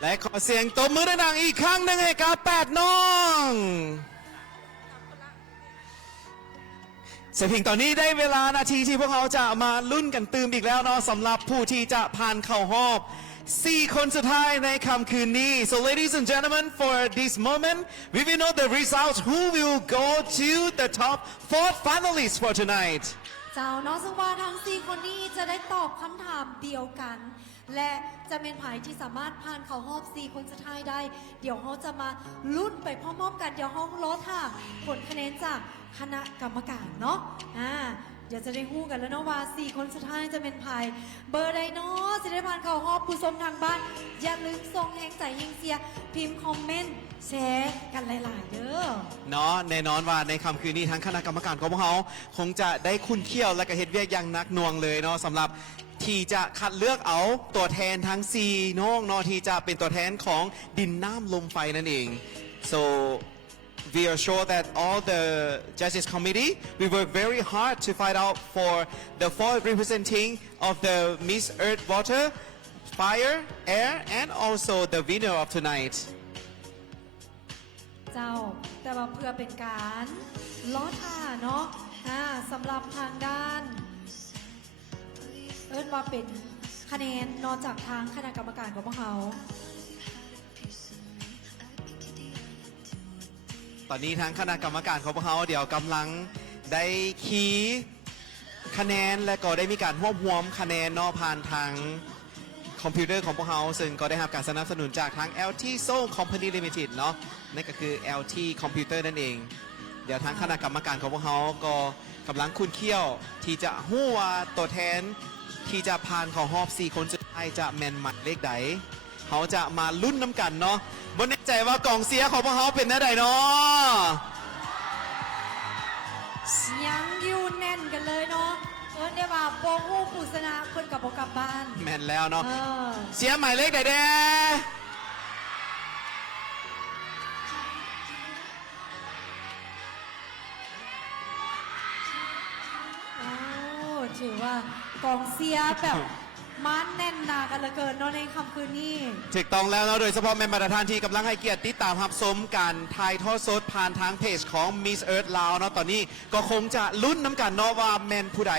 และขอเสียงตบมือดังๆอีกครั้งหนึ่งให้กับ8น้องเสียงเพลงตอนนี้ได้เวลานาทีที่พวกเขาจะมาลุ้นกันตื่มอีกแล้วเนาะสำหรับผู้ที่จะผ่านเข้ารอบ4 คนสุดท้ายในค่ำคืนนี้ so ladies and gentlemen for this moment we will know the results who will go to the top 4 finalists for tonight เจ้าน้องซึ่งว่าทั้ง4คนนี้จะได้ตอบคำถามเดียวกัน และจะเป็นผายที่สามารถผ่านเข้ารอบ4 คนสุดท้ายได้ เดี๋ยวเขาจะมาลุ้นไปพร้อมๆกันเดี๋ยวเขารอท่าผลคะแนนจากคณะกรรมการเนาะเดี๋ยวจะได้ฮู้กันแล้วเนาะว่า4 คนสุดท้ายจะเป็นผายเบอร์ใดเนาะจะได้ผ่านเข้ารอบผู้ชมทางบ้านอย่าลืมส่งแรงใจยิงเสียพิมพ์คอมเมนต์แชร์กันหลายๆเด้อเนาะแน่นอนว่าในค่ำคืนนี้ทั้งคณะกรรมการของพวกเขาคงจะได้คุ้นเคี่ยวและก็เฮ็ดเวียกอย่างหนักหน่วงเลยเนาะสำหรับที่จะคัดเลือกเอาตัวแทนทั้ง4น้องเนาะที่จะเป็นตัวแทนของดินน้ำลมไฟนั่นเอง so we are sure that all the judges committee we work very hard to find out for the 4 representing of the Miss Earth Water Fire Air and also the winner of tonight เจ้าแต่ว่าเพื่อเป็นการล้อท่าเนาะสำหรับทางด้านเอิ้นว่าเป็นคะแนนนอกจากทางคณะกรรมการของพวกเขาตอนนี้ทางคณะกรรมการของพวกเขาเดี๋ยวกำลังได้คีย์คะแนนและก็ได้มีการรวมคะแนนเนาะผ่านทางคอมพิวเตอร์ของพวกเขาซึ่งก็ได้รับการสนับสนุนจากทาง LT Seoul Company Limited เนาะนั่นก็คือ LT Computer นั่นเองเดี๋ยวทางคณะกรรมการของพวกเขาก็กำลังคุ้นเคี่ยวที่จะฮู้ว่าตัวแทนที่จะผ่านเข้ารอบ4 คนสุดท้ายจะแมนหมายเลขใดเขาจะมาลุ้นน้ำกันเนาะบนแน่ใจว่ากองเสียของพวกเขาเป็นแน่ใดเนาะยังอยู่แน่นกันเลยเนาะเอิ้นได้ว่าโปงหูปุสนาคนกับโปกลับบ้านแมนแล้วเนาะเสียหมายเลขใดแด้ถือว่ากองเสียแบบมันแน่นหนากันเหลือเกินเนาะในค่ำคืนนี้ถูกต้องแล้วเนาะโดยเฉพาะแมนบรรดาท่านที่กำลังให้เกียรติติดตามรับชมการถ่ายทอดสดผ่านทางเพจของ Miss Earth ลาวเนาะตอนนี้ก็คงจะลุ้นน้ำกันเนาะว่าแมนผู้ใด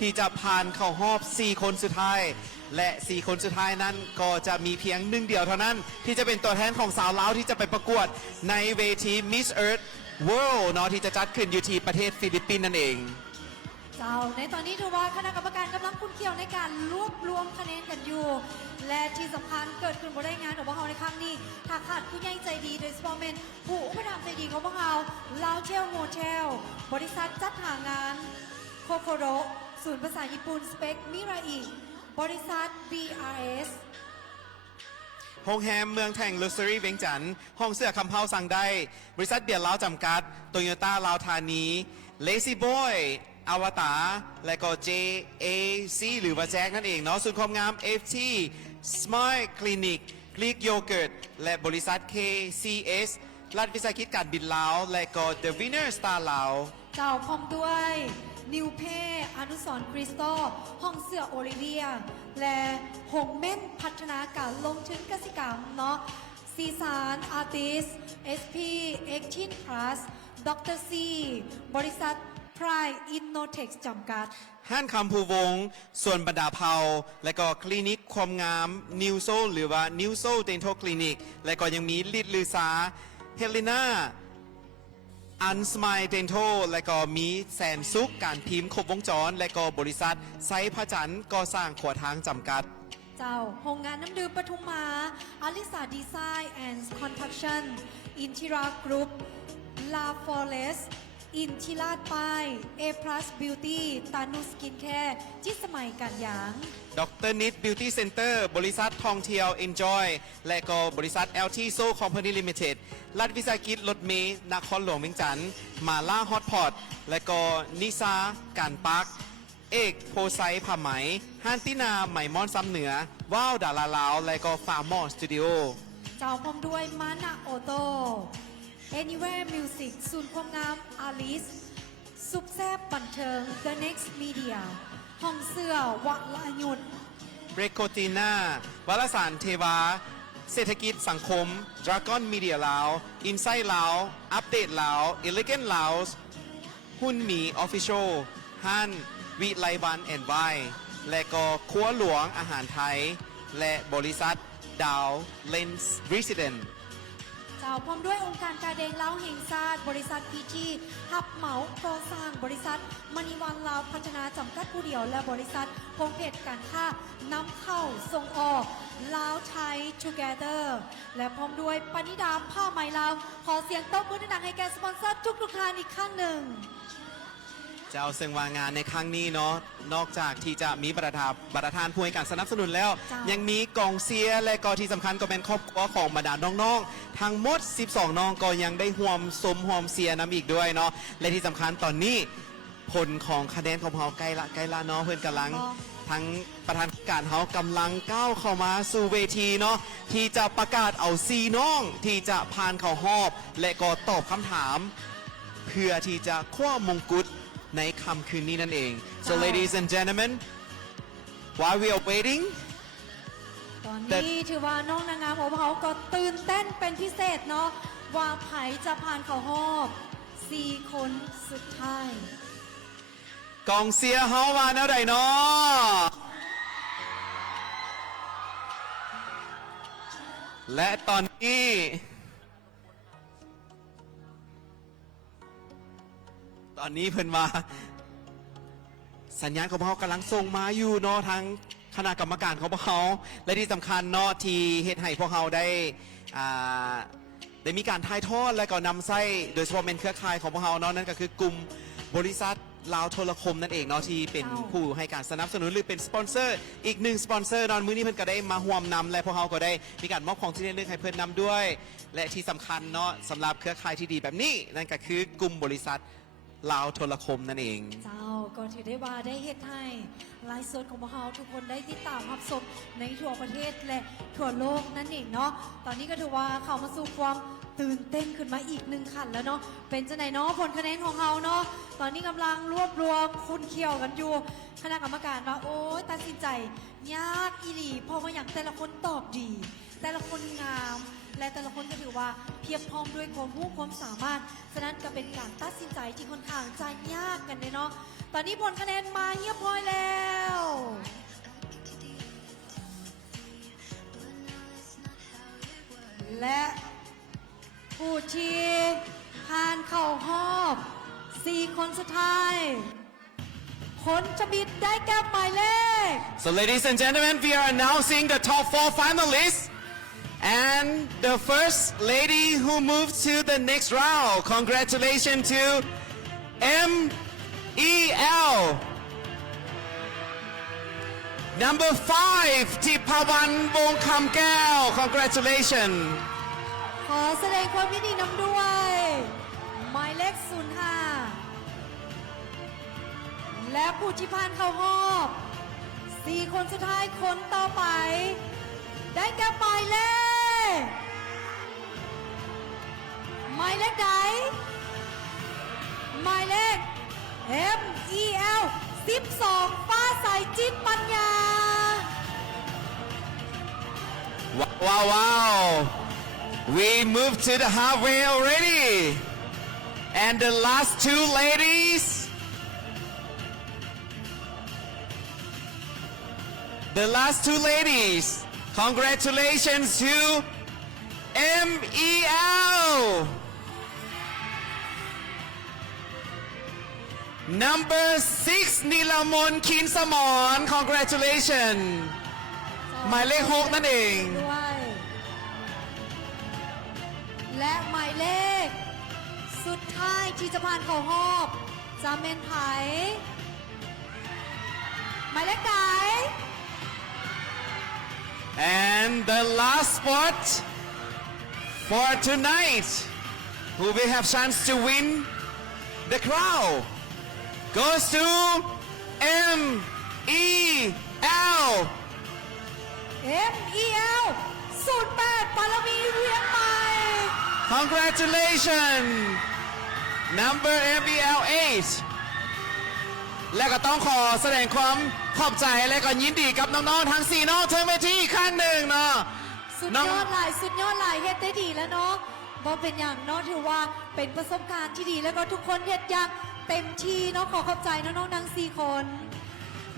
ที่จะผ่านเข้ารอบ4 คนสุดท้ายและ4 คนสุดท้ายนั้นก็จะมีเพียง1 เดียวเท่านั้นที่จะเป็นตัวแทนของสาวลาวที่จะไปประกวดในเวที Miss Earth World เนาะที่จะจัดขึ้นอยู่ที่ประเทศฟิลิปปินส์นั่นเองเจ้าในตอนนี้ถือว่าคณะกรรมการกำลังคุ้นเคี่ยวในการรวบรวมคะแนนกันอยู่และที่สำคัญเกิดขึ้นบนได้งานของพวกเราในครั้งนี้ถ้าขาดผู้ใหญ่ใจดีโดยเฉพาะเป็นผู้อุปถัมภ์ใจดีของพวกเราลาวเชลโฮเทลบริษัทจัดหางานโคโคโรศูนย์ภาษาญี่ปุ่นสเปกมิราอิบริษัท BRS โรงแรมเมืองแห่งลักชัวรี่เวียงจันทร์ห้องเสื้อคำเผาสั่งได้บริษัทเบียร์ลาวจำกัดโตโยต้าลาวธานีเลซี่บอยอวตารและก็ JAC หรือว่าแจ็คนั่นเองเนาะศูนย์ความงาม FT Smile Clinic คลิกโยเกิร์ตและบริษัท KCS รัฐวิสาหกิจการบินลาวและก็ The Winner Star ลาวเจ้าพร้อมด้วยนิวเพอนุสรคริสตัลห้องเสื้อโอลิเวียและหงเม่นพัฒนาการลงทุนกสิกรรมเนาะซีซานอาร์ติส SP 18 Plus ดรซีบริษัทไพรอินโนเทคจำกัดห้านคำภูวงส่วนบรรดาเผาและก็คลินิกความงามนิวโซหรือว่านิวโซเดนทัลคลินิกและก็ยังมีลิดลือซาเฮลิน่าอันสมายเดนทัลและก็มีแสนซุกการพิมพ์ครบวงจรและก็บริษัทไซพระจันทร์ก่อสร้างขวดทางจำกัดเจ้าโรงงานน้ำดื่มปทุมมาอลิสาดีไซน์แอนด์คอนสตรัคชั่นอินทิรากรุ๊ปลาฟอเรสอินทิราชป้าย A Plus Beauty ตานุสกินแคร์จิตสมัยกันยางดรนิดบิวตี้เซ็นเตอร์บริษัทท่องเที่ยว Enjoy และก็บริษัท LT Seoul Company Limited รัฐวิสาหกิจรถเมล์นครหลวงเวียงจันทร์มาล่าฮอตพอตและก็นิซาการปักเอกโพไซผ้าไหมฮันตินาไหมมอนซ้ำเหนือว้าวดาราลาวและก็ฟาร์มอสตูดิโอเจ้าพร้อมด้วยมานะโอโตAnywhere Music ศูนย์ความงามอาลิสซุปแซบบันเทิง The Next Media ห้องเสื้อวะละยุนเรโคติน่าวารสารเทวา เศรษฐกิจสังคม Dragon Media ลาว Insight ลาว อัปเดตลาว Elegant ลาวหุ้นหมี Official ฮั่นวิไลวันแอนด์ไวและก็ครัวหลวงอาหารไทย และบริษัทดาวเลนส์รีสิเดน เจ้าพร้อมด้วยองค์การการแดงลาวแห่งชาติบริษัทพีทีหับเหมาก่อสร้างบริษัทมณีวันลาวพัฒนาจำกัดผู้เดียวและบริษัทพงเพชรการค้านำเข้าส่งออกลาวไทย Together และพร้อมด้วยปณิดาผ้าไหมลาวขอเสียงตบมือดังๆให้แก่สปอนเซอร์ทุกท่านอีกครั้งหนึ่ง เจ้าซึ่งว่างานในครั้งนี้เนาะนอกจากที่จะมีประธานผู้ให้การสนับสนุนแล้ว จ้ะ ยังมีกองเชียร์และก็ที่สำคัญก็เป็นครอบครัวของบรรดาน้องๆ ทั้งหมด 12 น้องก็ยังได้ห่วมสมห่วมเชียร์น้ำอีกด้วยเนาะและที่สำคัญตอนนี้ผลของคะแนนของเขาใกล้ละเนาะเพื่อนกำลัง ทั้งประธานการเขากำลังก้าวเข้ามาสู่เวทีเนาะที่จะประกาศเอาซีน้องที่จะผ่านเข้ารอบ และก็ตอบคำถาม เพื่อที่จะคว้ามงกุฎในค่ำคืนนี้นั่นเอง so จ้า ladies and gentlemen while we are waiting ตอนนี้ถือว่าน้องนางงามของเขาก็ตื่นเต้นเป็นพิเศษเนาะว่าไผจะผ่านเข้ารอบ4 คนสุดท้าย กองเสียร์เฮามาแล้วใดเนาะและตอนนี้เพิ่นมาสัญญาณของพวกเขากำลังส่งมาอยู่เนาะทางคณะกรรมการของพวกเขาและที่สำคัญเนาะที่เฮ็ดให้พวกเขาได้มีการถ่ายทอดและก็นำไส้โดยเฉพาะเป็นเครือข่ายของพวกเขาเนาะนั่นก็คือกลุ่มบริษัทลาวโทรคมนั่นเองเนาะที่เป็นผู้ให้การสนับสนุนหรือเป็นสปอนเซอร์อีกหนึ่งสปอนเซอร์นอนมื้อนี้เพิ่นก็ได้มาห่วมนำและพวกเขาก็ได้มีการมอบของที่ระลึกให้เพิ่นนำด้วย และที่สำคัญเนาะสำหรับเครือข่ายที่ดีแบบนี้นั่นก็คือกลุ่มบริษัทลาวโทรคมนั่นเอง เจ้าก็ถือได้ว่าได้เฮ็ดให้ไลฟ์สดของพวกเราทุกคนได้ติดตามรับชมในทั่วประเทศและทั่วโลกนั่นเองเนาะตอนนี้ก็ถือว่าเข้ามาสู่ความตื่นเต้นขึ้นมาอีก1 ขั้นแล้วเนาะเป็นจังไหนเนาะผลคะแนนของเราเนาะตอนนี้กำลังรวบรวมคุณเคี่ยวกันอยู่คณะกรรมการว่าโอ้ยตัดสินใจยากอีหลีเพราะว่าอย่างแต่ละคนตอบดี แต่ละคนงาม และแต่ละคนก็ถือว่าเพียบพร้อมด้วยความรู้ความสามารถฉะนั้นก็เป็นการตัดสินใจที่ค่อนข้างจะยากกันเลยเนาะตอนนี้ผลคะแนนมาเรียบร้อยแล้ว และผู้ที่ผ่านเข้ารอบ4 คนสุดท้ายผลจะบิดได้แก่หมายเลข So ladies and gentlemen we are announcing the top 4 finalists and the first lady who moved to the next round congratulations to MEL Number 5 ทิพวรรณวงศ์คำแก้ว congratulations ขอแสดงความยินดีนำด้วย หมายเลข 05 และผู้ที่ผ่านเข้ารอบ 4 คนสุดท้ายคนต่อไป ได้แก่หมายเลข หมายเลขใดหมายเลข MEL 12 ฟ้าใสจิตปัญญา Wow we moved to the halfway already and the last 2 ladies congratulations to MEL Number 6 นิลามนคินสมร congratulations หมายเลข 6 นั่นเอง ด้วยและหมายเลข สุดท้ายที่จะผ่านเข้ารอบจะเป็นไผหมายเลขใด And the last spot for tonight who will have chance to win the crown goes to MEL MEL 08 ปารมีเวียงใหม่ Congratulations number MEL 8และก็ต้องขอแสดงความขอบใจและก็ยินดีกับน้องๆทั้ง4น้องเทอร์เวทีอีกครั้งหนึ่งเนาะ สุด น้อง ยอดหลายสุดยอดหลายเฮ็ดได้ดีแล้วเนาะบ่เป็นอย่างเนาะถือว่าเป็นประสบการณ์ที่ดีแล้วก็ทุกคนเฮ็ดอย่างเต็มที่เนาะขอขอบใจน้องๆทั้ง4คน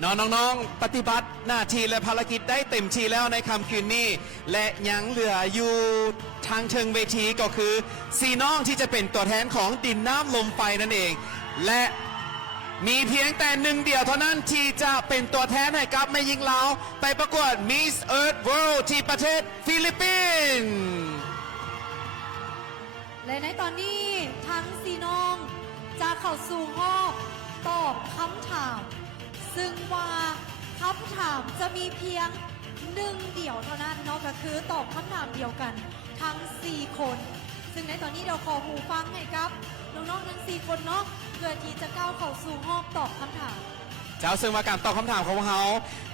น้องๆปฏิบัติหน้าที่และภารกิจได้เต็มที่แล้วในค่ำคืนนี้ และยังเหลืออยู่ทางเชิงเวทีก็คือ4น้องที่จะเป็นตัวแทนของดินน้ำลมไฟนั่นเอง และมีเพียงแต่หนึ่งเดียวเท่านั้นที่จะเป็นตัวแทนให้กับแม่หญิงลาวไปประกวด Miss Earth World ที่ประเทศฟิลิปปินส์ และในตอนนี้ทั้ง4น้องจะเข้าสู่รอบตอบคำถาม ซึ่งว่าคำถามจะมีเพียงหนึ่งเดียวเท่านั้นเนาะก็คือตอบคำถามเดียวกันทั้ง4คน ซึ่งในตอนนี้เราขอหูฟังให้กับน้องๆทั้ง4คนเนาะเพื่อที่จะก้าวเข้าสู่รอบตอบคำถาม เจ้าซึ่งว่าการตอบคำถามของพวกเขา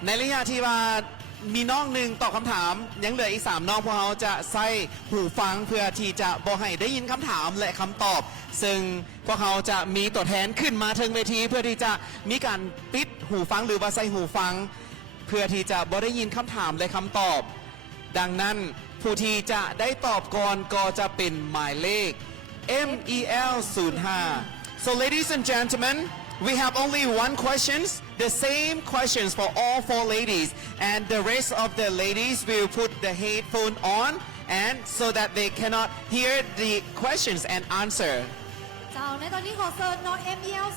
ในระยะที่ว่ามีน้องหนึ่งตอบคำถาม ยังเหลืออีก3น้องพวกเขาจะใส่หูฟังเพื่อที่จะบอกให้ได้ยินคำถามและคำตอบ ซึ่งพวกเขาจะมีตัวแทนขึ้นมาถึงเวทีเพื่อที่จะมีการปิดหูฟังหรือว่าใส่หูฟัง เพื่อที่จะบ่ได้ยินคำถามและคำตอบ ดังนั้นผู้ที่จะได้ตอบก่อนก็จะเป็นหมายเลข MEL 05 So ladies and gentlemen, we have only one questions, the same questions for all 4 ladies, and the rest of the ladies will put the headphone on, and so that they cannot hear the questions and answer. เจ้าในตอนนี้ขอเซิร์นน้อง MEL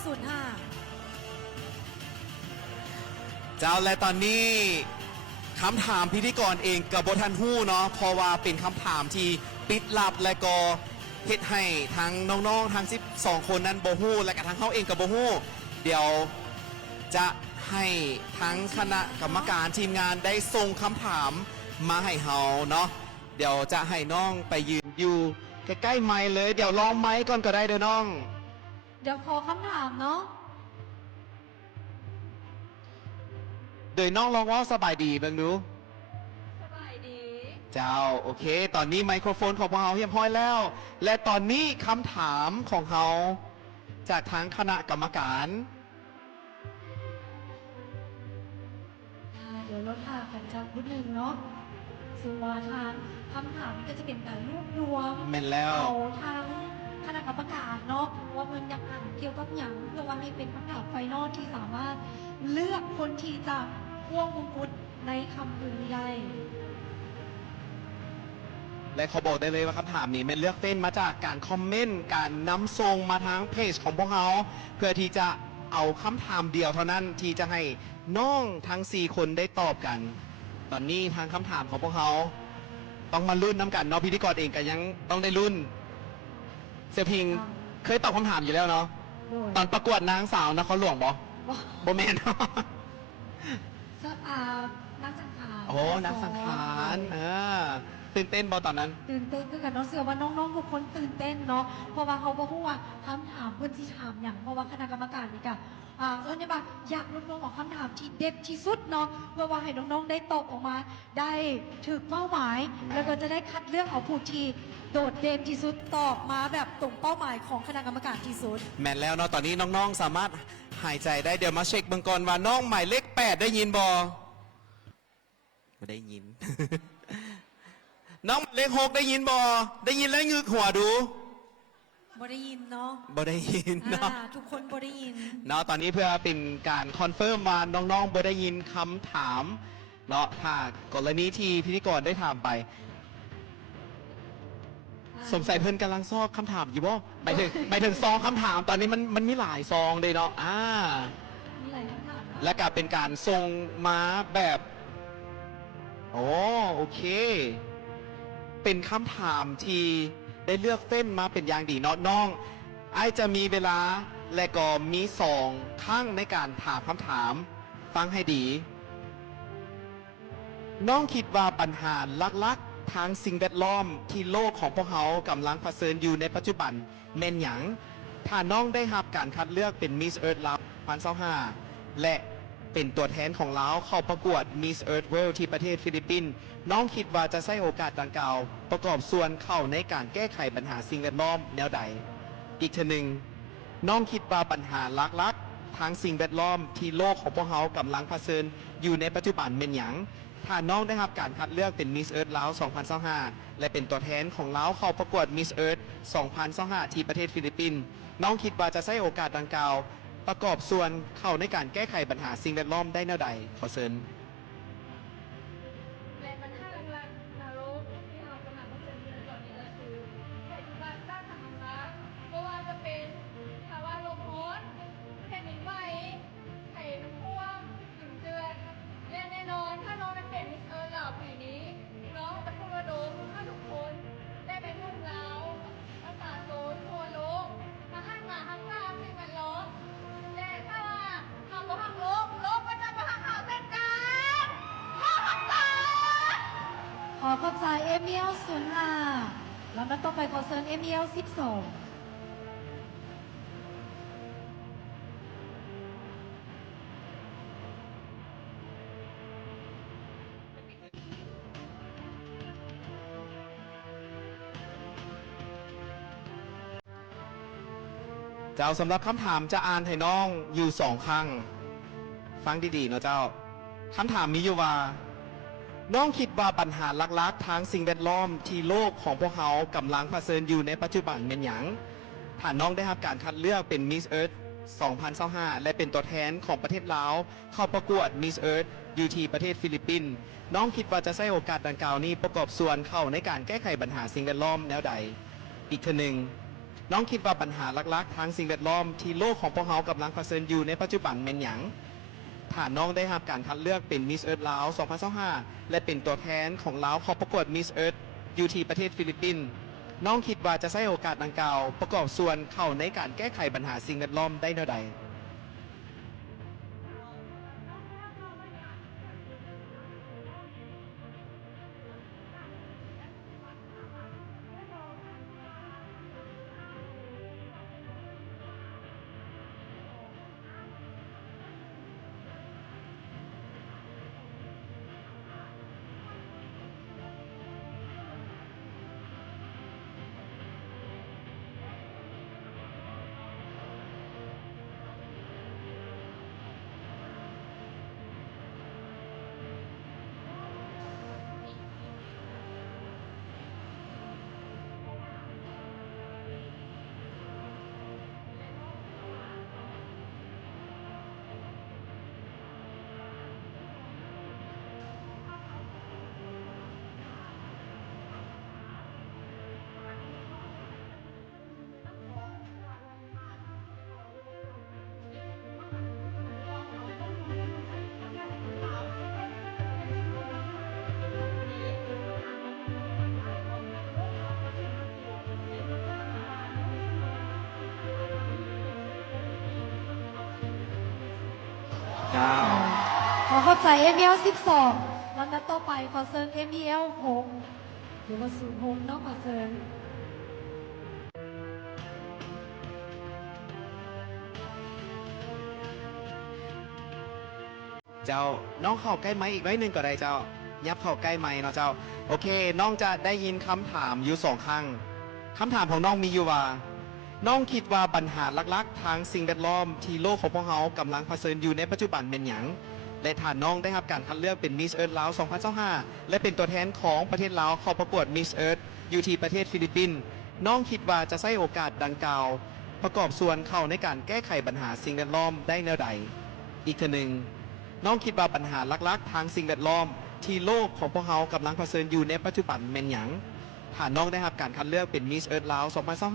เจ้าและตอนนี้คำถามพิธีกรเองกับบทันหู้เนาะเพราะว่าเป็นคำถามที่ปิดลับและก็เฮ็ดให้ทั้งน้องๆทั้ง12คนนั้นบ่ฮู้และก็ทั้งเขาเองกับบ่ฮู้เดี๋ยวจะให้ทั้งคณะกรรมการทีมงานได้ส่งคำถามมาให้เฮาเนาะเดี๋ยวจะให้น้องไปยืนอยู่ใกล้ๆไมค์เลยเดี๋ยวลองไมค์ก่อนก็ได้เด้อน้อง เดี๋ยวขอคำถามเนาะ โดยน้องลองว่าสบายดีเบิ่งดู สบายดี เจ้าโอเค ตอนนี้ไมโครโฟนของพวกเราเรียบร้อยแล้ว และตอนนี้คำถามของเขาจากทางคณะกรรมการ เดี๋ยวเราถามกันจากผู้หนึ่งเนาะซึ่งว่าทางคำถามก็จะเป็นการรวบรวม แม่นแล้ว เอาทางคณะกรรมการเนาะว่ามันอยากอ่านเกี่ยวกับอย่างเพื่อว่าให้เป็นคำถามไฟนอลที่สามารถเลือกคนที่จะพ่วงมงกุฎในคำคืนนี้ได้ และเขาบอกได้เลยว่าคำถามนี้เป็นเลือกเต้นมาจากการคอมเมนต์การนำส่งมาทางเพจของพวกเขาเพื่อที่จะเอาคำถามเดียวเท่านั้นที่จะให้น้องทั้ง 4 คนได้ตอบกัน ตอนนี้ทางคำถามของพวกเขาต้องมารุ่นน้ำกันเนาะพิธีกรเองก็ยังต้องได้รุ่น เสี่ยพิงเคยตอบคำถามอยู่แล้วเนาะ โดย ตอนประกวดนางสาวนครหลวงบอ ว่า โบแมน สะนักสังขาร โอ้นักสังขารตื่นเต้นบอตอนนั้น ตื่นเต้นคือกันน้องเสือว่าน้องๆทุกคนตื่นเต้นเนาะเพราะว่าเขาบอกว่าคำถามเพื่อนที่ถามอย่างเพราะว่าคณะกรรมการนี่ก็เนี่ยว่าอยากรวบรวมออกคำถามที่เด็ดที่สุดเนาะเพื่อว่าให้น้องๆได้ตอบออกมา ได้ถึกเป้าหมาย แล้วก็จะได้คัดเลือกเอาผู้ที่โดดเด่นที่สุดตอบมาแบบตรงเป้าหมายของคณะกรรมการที่สุด แมนแล้วเนาะตอนนี้น้องๆ สามารถหายใจได้เดี๋ยวมาเช็คเบื้องก่อนว่าน้องหมายเลข 8 ได้ยินบอไม่ได้ยิน น้องหมายเลข 6 ได้ยินบอได้ยินแล้วงึกหัวดู บ่ได้ยินเนาะ บ่ได้ยินเนาะ ทุกคนบ่ได้ยิน เนาะตอนนี้เพื่อเป็นการคอนเฟิร์มว่าน้องๆบ่ได้ยินคำถามเนาะถ้ากรณีที่พิธีกรได้ถามไป สงสัยเพิ่นกำลังซอกคำถามอยู่บ่หมายถึงซองคำถามตอนนี้มันมีหลายซองเลยเนาะมีหลายคำถาม และก็เป็นการส่งมาแบบโอ้โอเค เป็นคำถามที่ได้เลือกเฟ้นมาเป็นอย่างดีเนาะน้องไอจะมีเวลาและก็มี2 ครั้งในการถามคำถาม ฟังให้ดี น้องคิดว่าปัญหาลักๆทางสิ่งแวดล้อมที่โลกของพวกเขากำลังเผชิญอยู่ในปัจจุบันแม่นหยังถ้าน้องได้รับการคัดเลือกเป็น Miss Earth ลาว2025และเป็นตัวแทนของลาวเข้าประกวด Miss Earth World ที่ประเทศฟิลิปปินส์น้องคิดว่าจะใช้โอกาสดังกล่าวประกอบส่วนเข้าในการแก้ไขปัญหาสิ่งแวดล้อมแนวใด อีกทีหนึ่งน้องคิดว่าปัญหาลักๆทางสิ่งแวดล้อมที่โลกของพวกเขากำลังเผชิญอยู่ในปัจจุบันเป็นหยัง ถ้าน้องได้รับการคัดเลือกเป็น Miss Earth ลาว 2025 และเป็นตัวแทนของลาวเข้าประกวด Miss Earth 2025 ที่ประเทศฟิลิปปินส์น้องคิดว่าจะใช้โอกาสดังกล่าวประกอบส่วนเข้าในการแก้ไขปัญหาสิ่งแวดล้อมได้แนวใดขอเชิญ และปัญหาหลักๆในโลกที่เรากำลังเผชิญอยู่ในตอนนี้ก็คือภัยพิบัติด้านธรรมชาติไม่ว่าจะเป็นภาวะโลกร้อนแผ่นดินไหวภัยน้ำท่วมหิมเจือนและแน่นอนถ้าน้องได้เป็นมิสเอิร์ธเหล่าปีนี้น้องจะพูดระดมให้ทุกคนได้เป็นรุ่นเราประชาชนทั่วโลกมาหักหน้าหักตาสิ่งแวดล้อมและถ้าว่าเราบ่หักโลกโลกก็จะบ่หักเขาเช่นกันขอบคุณค่ะ ขอขอบใจเอมิเอล05แล้วนัดต่อไปขอเชิญเอมิเอล12เจ้าสำหรับคำถามจะอ่านให้น้องอยู่สองครั้งฟังดีๆเนาะเจ้าคำถามมีอยู่ว่า น้องคิดว่าปัญหาหลักๆทางสิ่งแวดล้อมที่โลกของพวกเขากำลังเผชิญอยู่ในปัจจุบันเป็นอย่างถ้าน้องได้รับการคัดเลือกเป็น Miss Earth 2025 และเป็นตัวแทนของประเทศลาวเข้าประกวด Miss Earth อยู่ที่ประเทศฟิลิปปินส์น้องคิดว่าจะใช้โอกาสดังกล่าวนี้ประกอบส่วนเข้าในการแก้ไขปัญหาสิ่งแวดล้อมแนวใดอีกทีหนึ่ง น้องคิดว่าปัญหาหลักๆทางสิ่งแวดล้อมที่โลกของพวกเขากำลังเผชิญอยู่ในปัจจุบันเป็นอย่างถ้าน้องได้รับการคัดเลือกเป็น Miss Earth ลาว 2025 และเป็นตัวแทนของลาวเข้าประกวด Miss Earth อยู่ที่ประเทศฟิลิปปินส์น้องคิดว่าจะใช้โอกาสดังกล่าวประกอบส่วนเข้าในการแก้ไขปัญหาสิ่งแวดล้อมได้แนวใด ขอขอบใจเอมิเอล12แล้วนัดต่อไปขอเชิญเอมิเอล6หรือว่า06เนาะขอเชิญ เจ้าน้องเข้าใกล้ไม้อีกไว้หนึ่งก็ได้เจ้ายับเข้าใกล้ไม้เนาะเจ้าโอเคน้องจะได้ยินคำถามอยู่สองครั้งคำถามของน้องมีอยู่ว่าน้องคิดว่าปัญหาหลักๆทางสิ่งแวดล้อมที่โลกของพวกเขากำลังเผชิญอยู่ในปัจจุบันเป็นอย่างและถ้าน้องได้รับการคัดเลือกเป็น Miss Earth ลาว 2025 และเป็นตัวแทนของประเทศลาวเข้าประกวด Miss Earth อยู่ที่ประเทศฟิลิปปินส์น้องคิดว่าจะใช้โอกาสดังกล่าวประกอบส่วนเข้าในการแก้ไขปัญหาสิ่งแวดล้อมได้แนวใดอีกทีหนึ่ง น้องคิดว่าปัญหาหลักๆทางสิ่งแวดล้อมที่โลกของพวกเขากำลังเผชิญอยู่ในปัจจุบันแม่นหยังถ้าน้องได้รับการคัดเลือกเป็น Miss Earth ลาว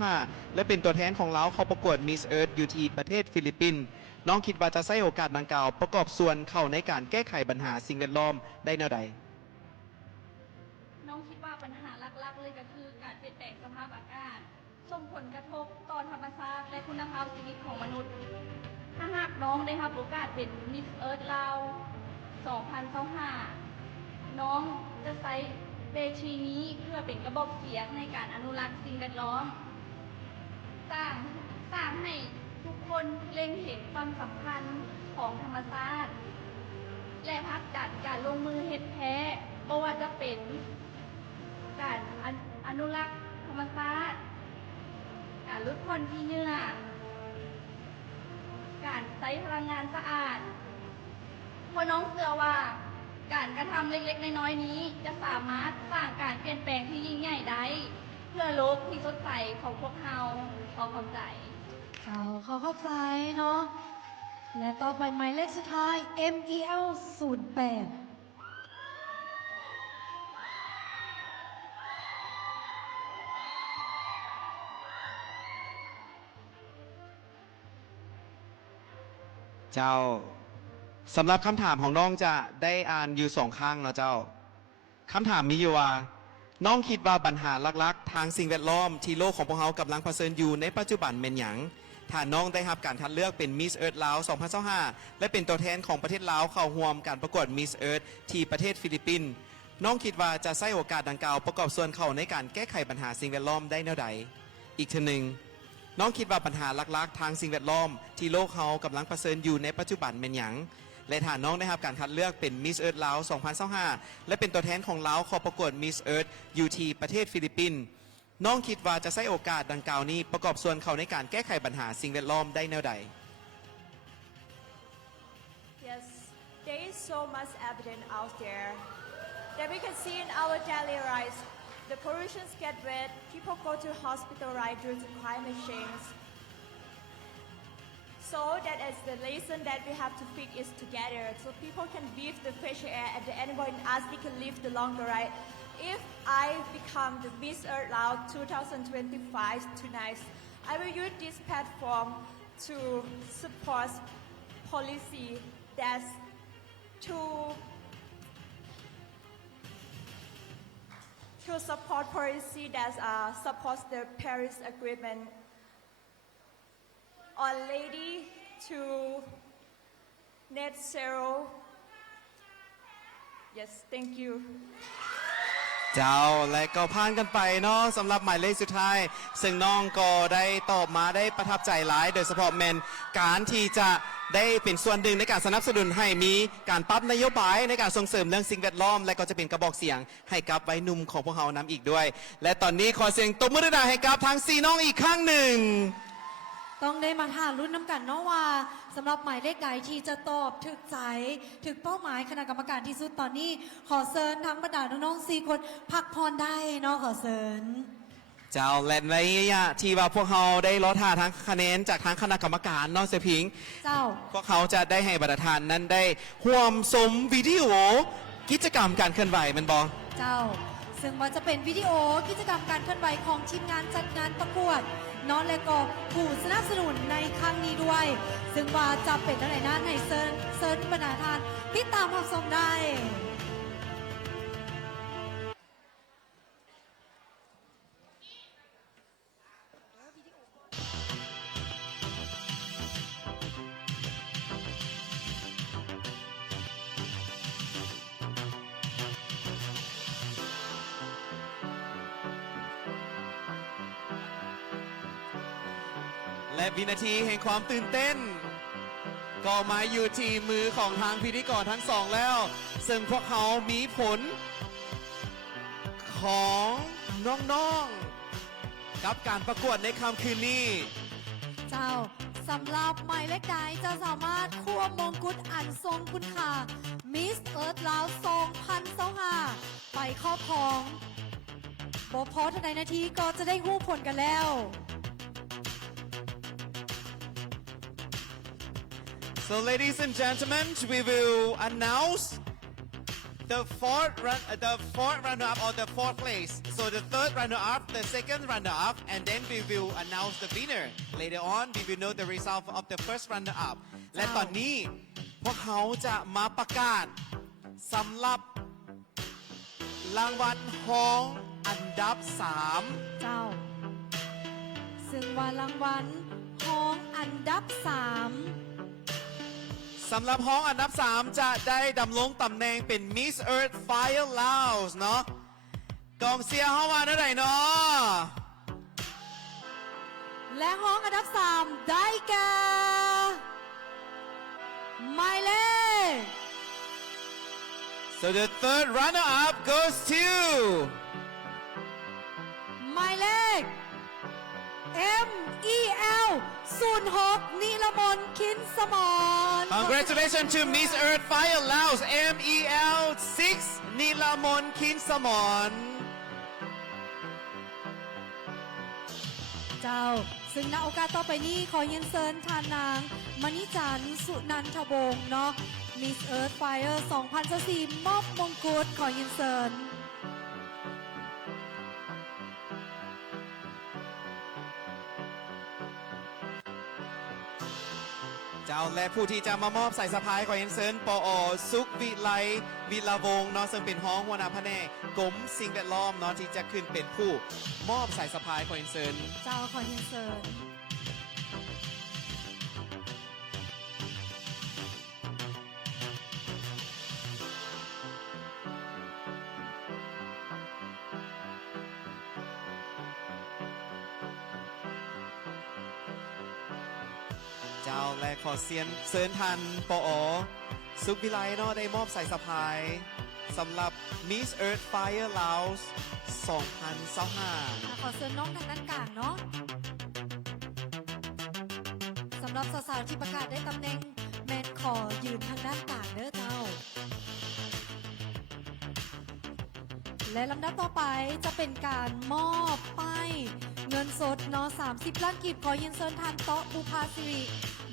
2025 และเป็นตัวแทนของลาวเข้าประกวด Miss Earth อยู่ที่ประเทศฟิลิปปินส์น้องคิดว่าจะใช้โอกาสดังกล่าวประกอบส่วนเข้าในการแก้ไขปัญหาสิ่งแวดล้อมได้แนวใด น้องคิดว่าปัญหาหลักๆเลยก็คือการเปลี่ยนแปลงสภาพอากาศส่งผลกระทบต่อธรรมชาติและคุณภาพชีวิตของมนุษย์ ถ้าหากน้องได้รับโอกาสเป็นมิสเอิร์ธลาว2025น้องจะใช้เวทีนี้เพื่อเป็นกระบอกเสียงในการอนุรักษ์สิ่งแวดล้อมสร้างสร้างให้ทุกคนเล็งเห็นความสำคัญของธรรมชาติและผลักดันการลงมือเฮ็ดแท้บ่ว่าจะเป็นการอนุรักษ์ธรรมชาติการลดควันขี้เหงื่อการใช้พลังงานสะอาดเพราะน้องเชื่อว่า การกระทำเล็กๆน้อยๆนี้จะสามารถสร้างการเปลี่ยนแปลงที่ยิ่งใหญ่ได้เพื่อโลกที่สดใสของพวกเราขอขอบใจ เขาเข้าใจเนาะ และต่อไปหมายเลขสุดท้าย MEL 08เจ้าสำหรับคำถามของน้องจะได้อ่านอยู่สองข้างเนาะเจ้าคำถามมีอยู่ว่าน้องคิดว่าปัญหาหลักๆ ทางสิ่งแวดล้อมที่โลกของพวกเขากำลังเผชิญอยู่ในปัจจุบันเป็นหยังถ้าน้องได้รับการคัดเลือกเป็น Miss Earth ลาว 2025 และเป็นตัวแทนของประเทศลาวเข้าร่วมการประกวด Miss Earth ที่ประเทศฟิลิปปินส์น้องคิดว่าจะใช้โอกาสดังกล่าวประกอบส่วนเข้าในการแก้ไขปัญหาสิ่งแวดล้อมได้แนวใดอีกทีหนึ่งน้องคิดว่าปัญหาหลักๆ ทางสิ่งแวดล้อมที่โลกเขากำลังเผชิญอยู่ในปัจจุบันเป็นหยังและถ้าน้องได้รับการคัดเลือกเป็น Miss Earth ลาว 2025 และเป็นตัวแทนของลาวเข้าประกวด Miss Earth อยู่ที่ประเทศฟิลิปปินส์น้องคิดว่าจะใช้โอกาสดังกล่าวนี้ประกอบส่วนเข้าในการแก้ไขปัญหาสิ่งแวดล้อมได้แนวใด Yes, there is so much evidence out there that we can see in our daily lives. The pollutions get wet, people go to hospital right due to climate change. So that is the lesson that we have to fix is together, so people can breathe the fresh air and the animal in us they can live the longer, right? If I become the Miss Earth Loud 2025 tonight, I will use this platform to support policy that's to support policy that supports the Paris Agreement on lady to net zero. Yes, thank you. เจ้าและก็ผ่านกันไปเนาะสำหรับหมายเลขสุดท้าย ซึ่งน้องก็ได้ตอบมาได้ประทับใจหลาย โดยเฉพาะแมนการที่จะได้เป็นส่วนหนึ่งในการสนับสนุนให้มีการปรับนโยบายในการส่งเสริมเรื่องสิ่งแวดล้อม และก็จะเป็นกระบอกเสียงให้กับวัยหนุ่มของพวกเรานำอีกด้วย และตอนนี้ขอเสียงตบมือดังๆให้กับทั้ง4น้องอีกครั้งหนึ่ง ต้องได้มาทานรุ่นน้ำกันเนาะว่าสำหรับหมายเลขใดที่จะตอบถึกใจถึกเป้าหมายคณะกรรมการที่สุดตอนนี้ขอเชิญทั้งบรรดาน้องๆ4คนพักพรได้เนาะขอเชิญ เจ้าและในระยะที่ว่าพวกเขาได้ลดท่าทั้งคะแนนจากทางคณะกรรมการเนอกเสียพิง เจ้า พวกเขาจะได้ให้บรรดาทานนั้นได้ห่วมสมวิดีโอกิจกรรมการเคลื่อนไหวแมันบอ เจ้า ซึ่งว่าจะเป็นวิดีโอกิจกรรมการเคลื่อนไหวของทีมงานจัดงานประกวดเนอนและก็ผู้สนับสนุนในครั้งนี้ด้วย ซึ่งว่าจะเป็นอะไรนั้นให้เซิร์นบรรดาทานติดตามรับชมได้ และวินาทีแห่งความตื่นเต้น ก็มาอยู่ที่มือของทางพิธีกรทั้งสองแล้ว ซึ่งพวกเขามีผลของน้องๆกับการประกวดในค่ำคืนนี้ เจ้าสำหรับหมายเลขใดจะสามารถควบมงกุฎอันทรงคุณค่า Miss Earth ลาว 2025 ไปครอบครองบพอทันใดนาทีก็จะได้หู้ผลกันแล้ว So ladies and gentlemen, we will announce the fourth runner-up or the fourth place. So the third runner-up, the second runner-up, and then we will announce the winner. Later on, we will know the result of the first runner-up. และตอนนี้พวกเขาจะมาประกาศสำหรับรางวัลห้องอันดับ 3 เจ้า ซึ่งว่ารางวัลห้องอันดับ 3สำหรับห้องอันดับ 3 จะได้ดำรงตำแหน่งเป็น Miss Earth Fire Laos เนาะกองเชียร์เข้ามาเท่าไหร่เนาะ และห้องอันดับ 3 ได้แก่หมายเลข So the third runner-up goes to หมายเลข MEL 06นิลมนคินสมร Congratulations to Miss Earth Fire Laos MEL 6นิลามนคินสมร เจ้า ซึ่งณโอกาสต่อไปนี้ขอเยินเซิญทานนางมณิจันทร์สุนันทวงศ์เนาะ Miss Earth Fire 2024มอบมงกุฎขอเยินเซิญ เจ้าและผู้ที่จะมามอบสายสะพายขอเรียนเชิญปอสุขวิไลวิลาวงศ์เนาะซึ่งเป็นห้องหัวหน้าแผนกกรมสิ่งแวดล้อมเนาะที่จะขึ้นเป็นผู้มอบสายสะพายขอเรียนเชิญ เจ้าขอเยินเซิญ เจ้าและขอเสียนเชิญทันปอสุขวิไลเนาะได้มอบสายสะพายสำหรับ Miss Earth Fire Laos 2025 ขอเชิญน้องทางด้านกลางเนาะสำหรับสาวๆที่ประกาศได้ตำแหน่งแมนขอยืนทางด้านกลางเด้อเจ้า และลำดับต่อไปจะเป็นการมอบป้ายเงินสดเนาะ30 ล้านกีบขอเยินเชิญทานโต๊ะบุภาสิริ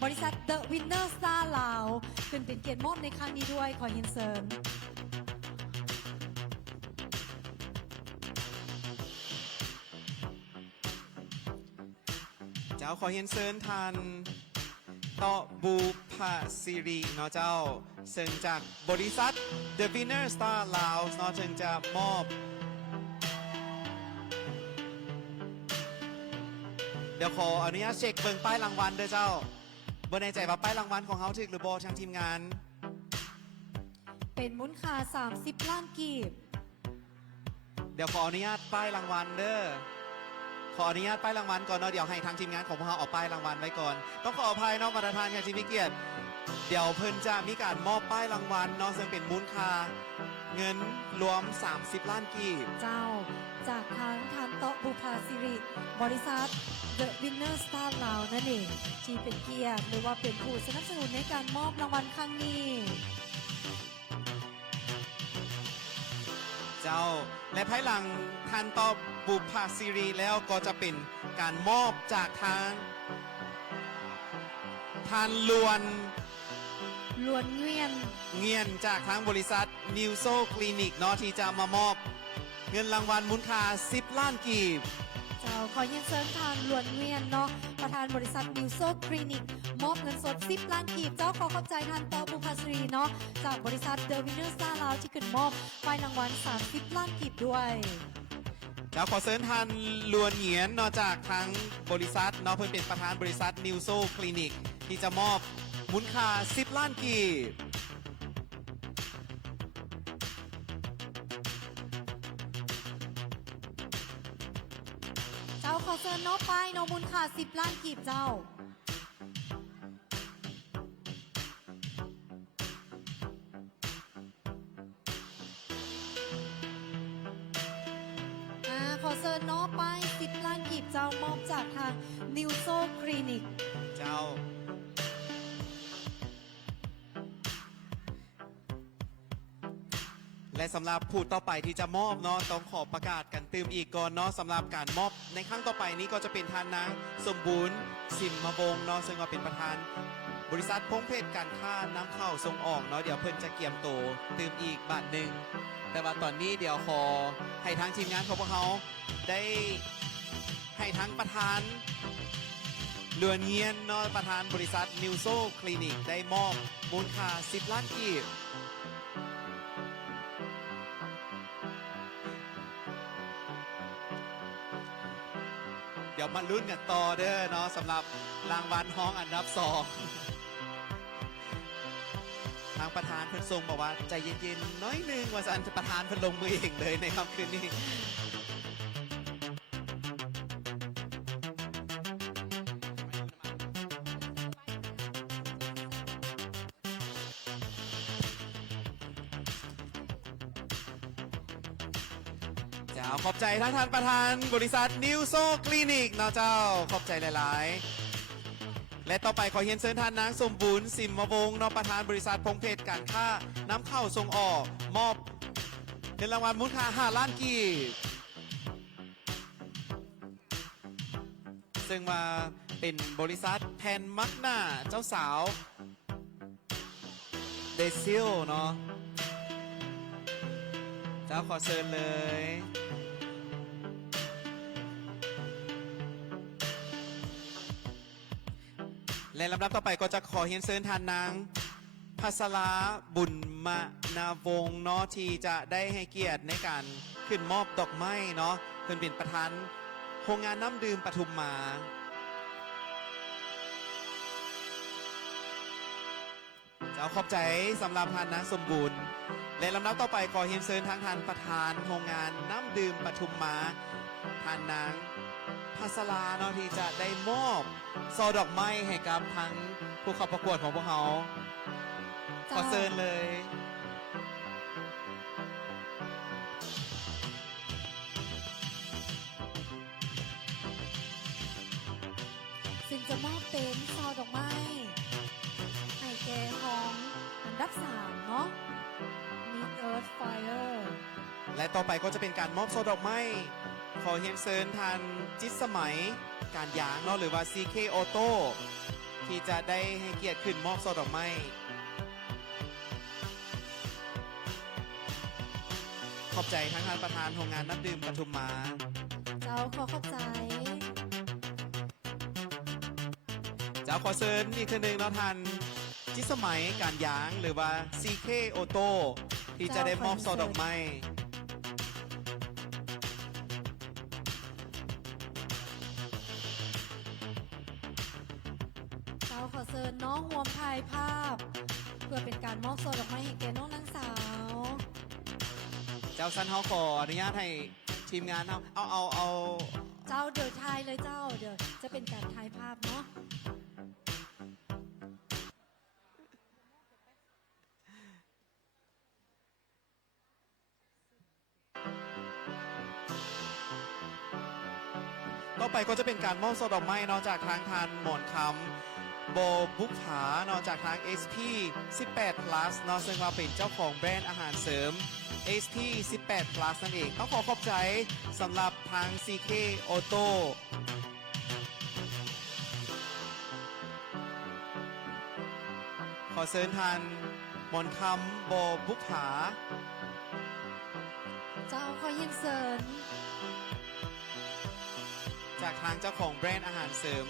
บริษัท The Winner Star ลาวขึ้นเป็นเกียรติมอบในครั้งนี้ด้วยขอเยินเชิญ เจ้าขอเรียนเชิญทันต่อบูพาซิริเนาะเจ้าซึ่งจากบริษัท The Winner Star Laos เนาะจึงจะมอบ เดี๋ยวขออนุญาตเช็คเบิ่งป้ายรางวัลเด้อเจ้าบ่แน่ใจว่าป้ายรางวัลของเขาถึกหรือบ่ทางทีมงาน เป็นมูลค่า30 ล้านกีบ เดี๋ยวขออนุญาตป้ายรางวัลเด้อขออนุญาตป้ายรางวัลก่อนเนาะเดี๋ยวให้ทางทีมงานของพวกเราเอาป้ายรางวัลไว้ก่อนต้องขออภัยเนาะประธานค่ะที่มีเกียรติเดี๋ยวเพิ่นจะมีการมอบป้ายรางวัลเนาะซึ่งเป็นมูลค่าเงินรวม 30 ล้านกีบ เจ้าจากทางทานโต๊ะบุภาสิริบริษัท The Winner Star ลาวนั่นเองที่เป็นเกียรติหรือว่าเป็นผู้สนับสนุนในการมอบรางวัลครั้งนี้ เจ้าและภายหลังทันต่อบุพาซีรีแล้วก็จะเป็นการมอบจากทางทานลวน ล้วนเงียน เงียนจากทางบริษัทนิวโซคลินิกเนาะที่จะมามอบเงินรางวัลมูลค่า 10 ล้านกีบ เจ้าขอเยินเชิญทานล้วนเงียนเนาะประธานบริษัทนิวโซคลินิกมอบเงินสด 10 ล้านกีบ เจ้าขอขอบใจทานโต๊ะบุภาสิริเนาะจากบริษัท The Winner Star ลาวที่ขึ้นมอบป้ายรางวัล30 ล้านกีบด้วย แล้วขอเชิญทานลวนเหงียนเนาะจากทางบริษัทเนาะเพิ่นเป็นประธานบริษัทนิวโซคลินิกที่จะมอบมูลค่า 10 ล้านกีบ เจ้าขอเชิญเนาะป้ายเนาะมูลค่า10 ล้านกีบเจ้า ขอเชิญเนาะป้าย10 ล้านกีบเจ้ามอบจากทางนิวโซคลินิก เจ้า และสำหรับผู้ต่อไปที่จะมอบเนาะต้องขอประกาศกันตืมอีกก่อนเนาะสำหรับการมอบในครั้งต่อไปนี้ก็จะเป็นทานนางสมบูรณ์สิมมวงศ์เนาะซึ่งก็เป็นประธานบริษัทพงเพชรการค้านำเข้าส่งออกเนาะเดี๋ยวเพิ่นจะเกี่ยมโตตืมอีกบาทหนึ่งแต่ว่าตอนนี้เดี๋ยวขอให้ทางทีมงานของพวกเขาได้ให้ทั้งประธานเลือนเงียนเนาะประธานบริษัทนิวโซคลินิกได้มอบมูลค่า 10 ล้านกีบ เดี๋ยวมาลุ้นกันต่อเด้อเนาะสำหรับรางวัลห้องอันดับ2ทางประธานเพิ่นทรงบอกว่าใจเย็นๆน้อยหนึงว่าสันประธานเพิ่นลงมือเองเลยในค่ำคืนนี้เจ้ จ้าขอบใจท่านประธานบริษัทนิวโซคลินิกเนาะเจ้าขอบใจหลายๆ และต่อไปขอเฮียนเชิญท่านนางสมบูรณ์สิมมวงศ์เนาะประธานบริษัทพงเพชรการค้าน้ำเข้าส่งออกมอบเงินรางวัลมูลค่า5 ล้านกีบซึ่งมาเป็นบริษัทแทนมักหน้าเจ้าสาวเดซิลเนาะเจ้าขอเชิญเลย และลำดับต่อไปก็จะขอเฮียนเชิญทานนางภัสราบุญมนาวงศ์เนาะที่จะได้ให้เกียรติในการขึ้นมอบดอกไม้เนาะเพื่อนเป็นประธานโรงงานน้ำดื่มปทุมมาเจ้าขอบใจสำหรับทานนางสมบูรณ์และลำดับต่อไปขอเฮียนเชิญทางทานประธานโรงงานน้ำดื่มปทุมมาทานนางภัสราเนาะที่จะได้มอบซอดอกไม้ให้กับทั้งผู้เข้าประกวดของพวกเขาขอเชิญเลย ซึ่งจะมอบเป็นซอดอกไม้ให้แก่ของอันดับ3เนาะ Mid Earth Fire และต่อไปก็จะเป็นการมอบซอดอกไม้ขอเฮียนเซินทันจิตสมัยการยางเนาะหรือว่า CK Auto ที่จะได้ให้เกียรติขึ้นมอบซอดอกไม้ขอบใจทั้งท่านประธานโรงงานน้ำดื่มปทุมมา เจ้าขอขอบใจ เจ้าขอเซินอีกทีหนึ่งเนาะทันจิตสมัยการยางหรือว่า CK Auto ที่จะได้มอบซอดอกไม้เจ้าขอเชิญน้องรวมถ่ายภาพ เพื่อเป็นการมอบซอดอกไม้ให้แก่น้องนางสาว เจ้าสั้นเขาขออนุญาตให้ทีมงานเอา เจ้าเดี๋ยวถ่ายเลยเจ้าเดี๋ยวจะเป็นการถ่ายภาพเนาะ ต่อไปก็จะเป็นการมอบซอดอกไม้นอกจากทางทานหมอนคำโบบุกผานอกจากทาง SP 18 plus นอกซึ่งว่าเป็นเจ้าของแบรนด์อาหารเสริม SP 18 plus นั่นเองต้องขอขอบใจสำหรับทาง CK Auto ขอเชิญทานหมอนคำโบบุกผา เจ้าขอยินเสิน จากทางเจ้าของแบรนด์อาหารเสริม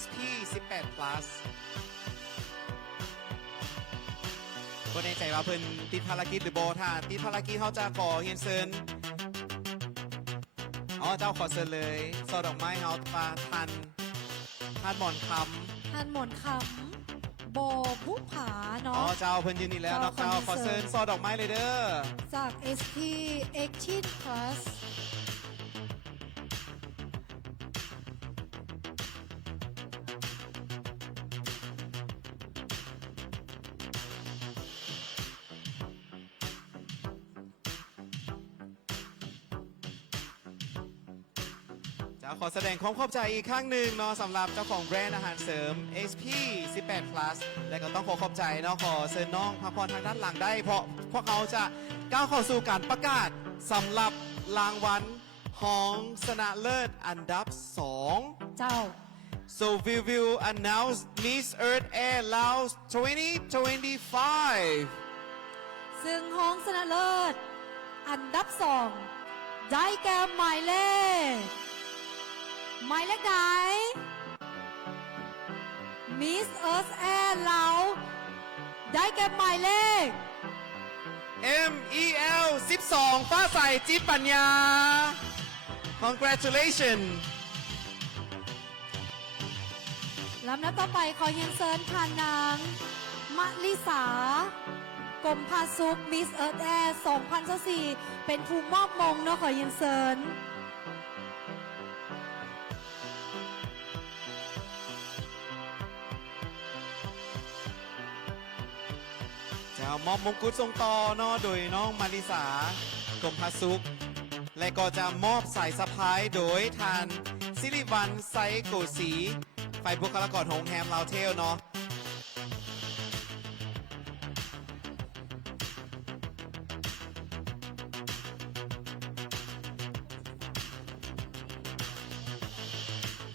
SP 18 plus ก็แน่ใจว่าเพิ่นติดภารกิจหรือโบถ้าติดภารกิจเขาจะขอเฮียนเซินเจ้าขอเซินเลยซอดอกไม้เขาปลาทันหมอนค ทานหมอนคำโบบุผา ำ เนาะ เจ้าเพิ่นยืนนี่แล้วเนาะ เจ้า เจ้าขอ ขอเชิญ เซินซอดอกไม้เลยเด้อ จาก SP 18 plus เจ้าขอแสดงความขอบใจอีกครั้งหนึ่งเนาะสำหรับเจ้าของแบรนด์อาหารเสริม SP 18 plus และก็ต้องขอขอบใจเนาะขอเชิญน้องพักผ่อนทางด้านหลังได้เพราะพวกเขาจะก้าวเข้าสู่การประกาศสำหรับรางวัลของชนะเลิศอันดับ 2 เจ้า So we will announce Miss Earth Air Laos 2025. ซึ่งห้องชนะเลิศอันดับ2ได้แก่หมายเลขใด Miss Earth Air เราได้แก่หมายเลข MEL 12 ฟ้าใสจิตปัญญา Congratulations. ลำดับต่อไปขอเฮียนเซินผ่านนางมะลิสากรมพาสุข Miss Earth Air 2024เป็นผู้มอบมงเนาะขอเฮียนเซิน จะ มอบมงกุฎทรงต่อเนาะโดยน้องมาริสากรมพาสุข และก็จะมอบสายสะพายโดยทานซิริวันไซโกสีฝ่ายบุคลากรโรงแรมลาวเทลเนาะ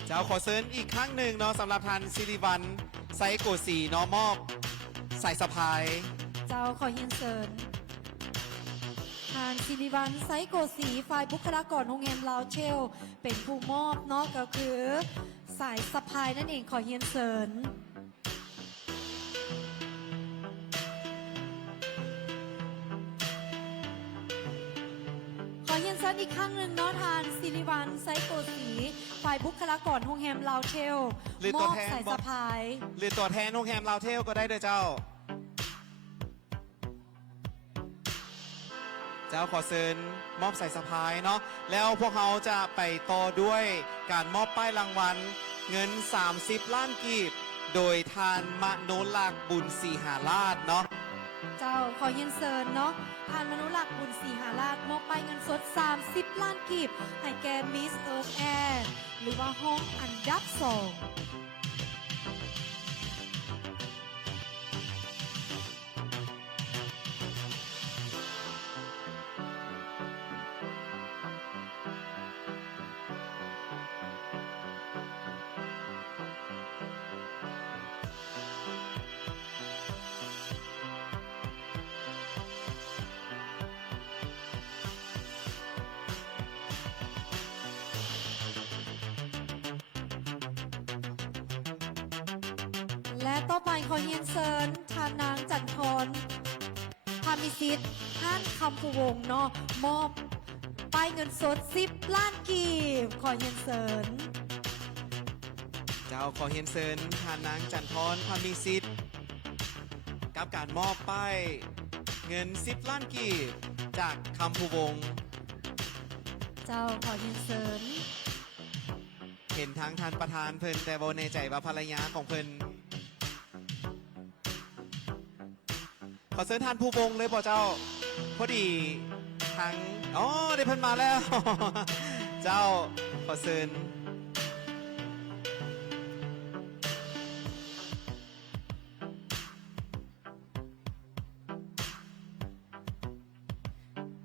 เจ้าขอเซิร์นอีกครั้งหนึ่งเนาะสำหรับทานซิริวันไซโกสีเนาะมอบสายสะพาย เจ้าขอเฮียนเซินทานซิริวันไซโกสีฝ่ายบุคลากรโรงแรมลาวเชล เป็นผู้มอบเนาะก็คือสายสะพายนั่นเองขอเฮียนเซินขอเฮียนเซินอีกครั้งหนึ่งเนาะทานซิริวันไซโกสีฝ่ายบุคลากรโรงแรมลาวเชล หรือ ม ตัว อบ แทน สายสะพาย หรือตัวแทนโรงแรมลาวเทลก็ได้เด้อเจ้า เจ้าขอเชิญมอบสายสะพายเนาะแล้วพวกเขาจะไปต่อด้วยการมอบป้ายรางวัลเงิน 30 ล้านกีบ โดยทานมโนลักษ์บุญศรีหาราชเนาะ เจ้าขอเย็นเซินเนาะทานมนุษย์หลักบุญศรีหาราชมอบไปเงินสด 30 ล้านกีบ ให้แกมิสเอิร์ธแอร์หรือว่าห้องอันดับสอง และต่อไปขอเฮียนเซินทานนางจันทรพามิสิทธิ์ห้านคำผูวงเนาะมอบป้ายเงินสด 10 ล้านกีบขอเฮียนเซิน เจ้าขอเฮียนเซินทานนางจันทรพามีสิทธิ์กับการมอบป้ายเงิน 10 ล้านกีบจากคำพูวงศ์ เจ้าขอเฮียนเซิน เห็นทางทานประธานเพิ่นแต่บ่ในใจว่าภรรยาของเพิ่นขอเชิญทานผู้วงเลยบ่เจ้า พอดีทางอ๋อได้เพิ่นมาแล้ว เจ้าขอเชิญ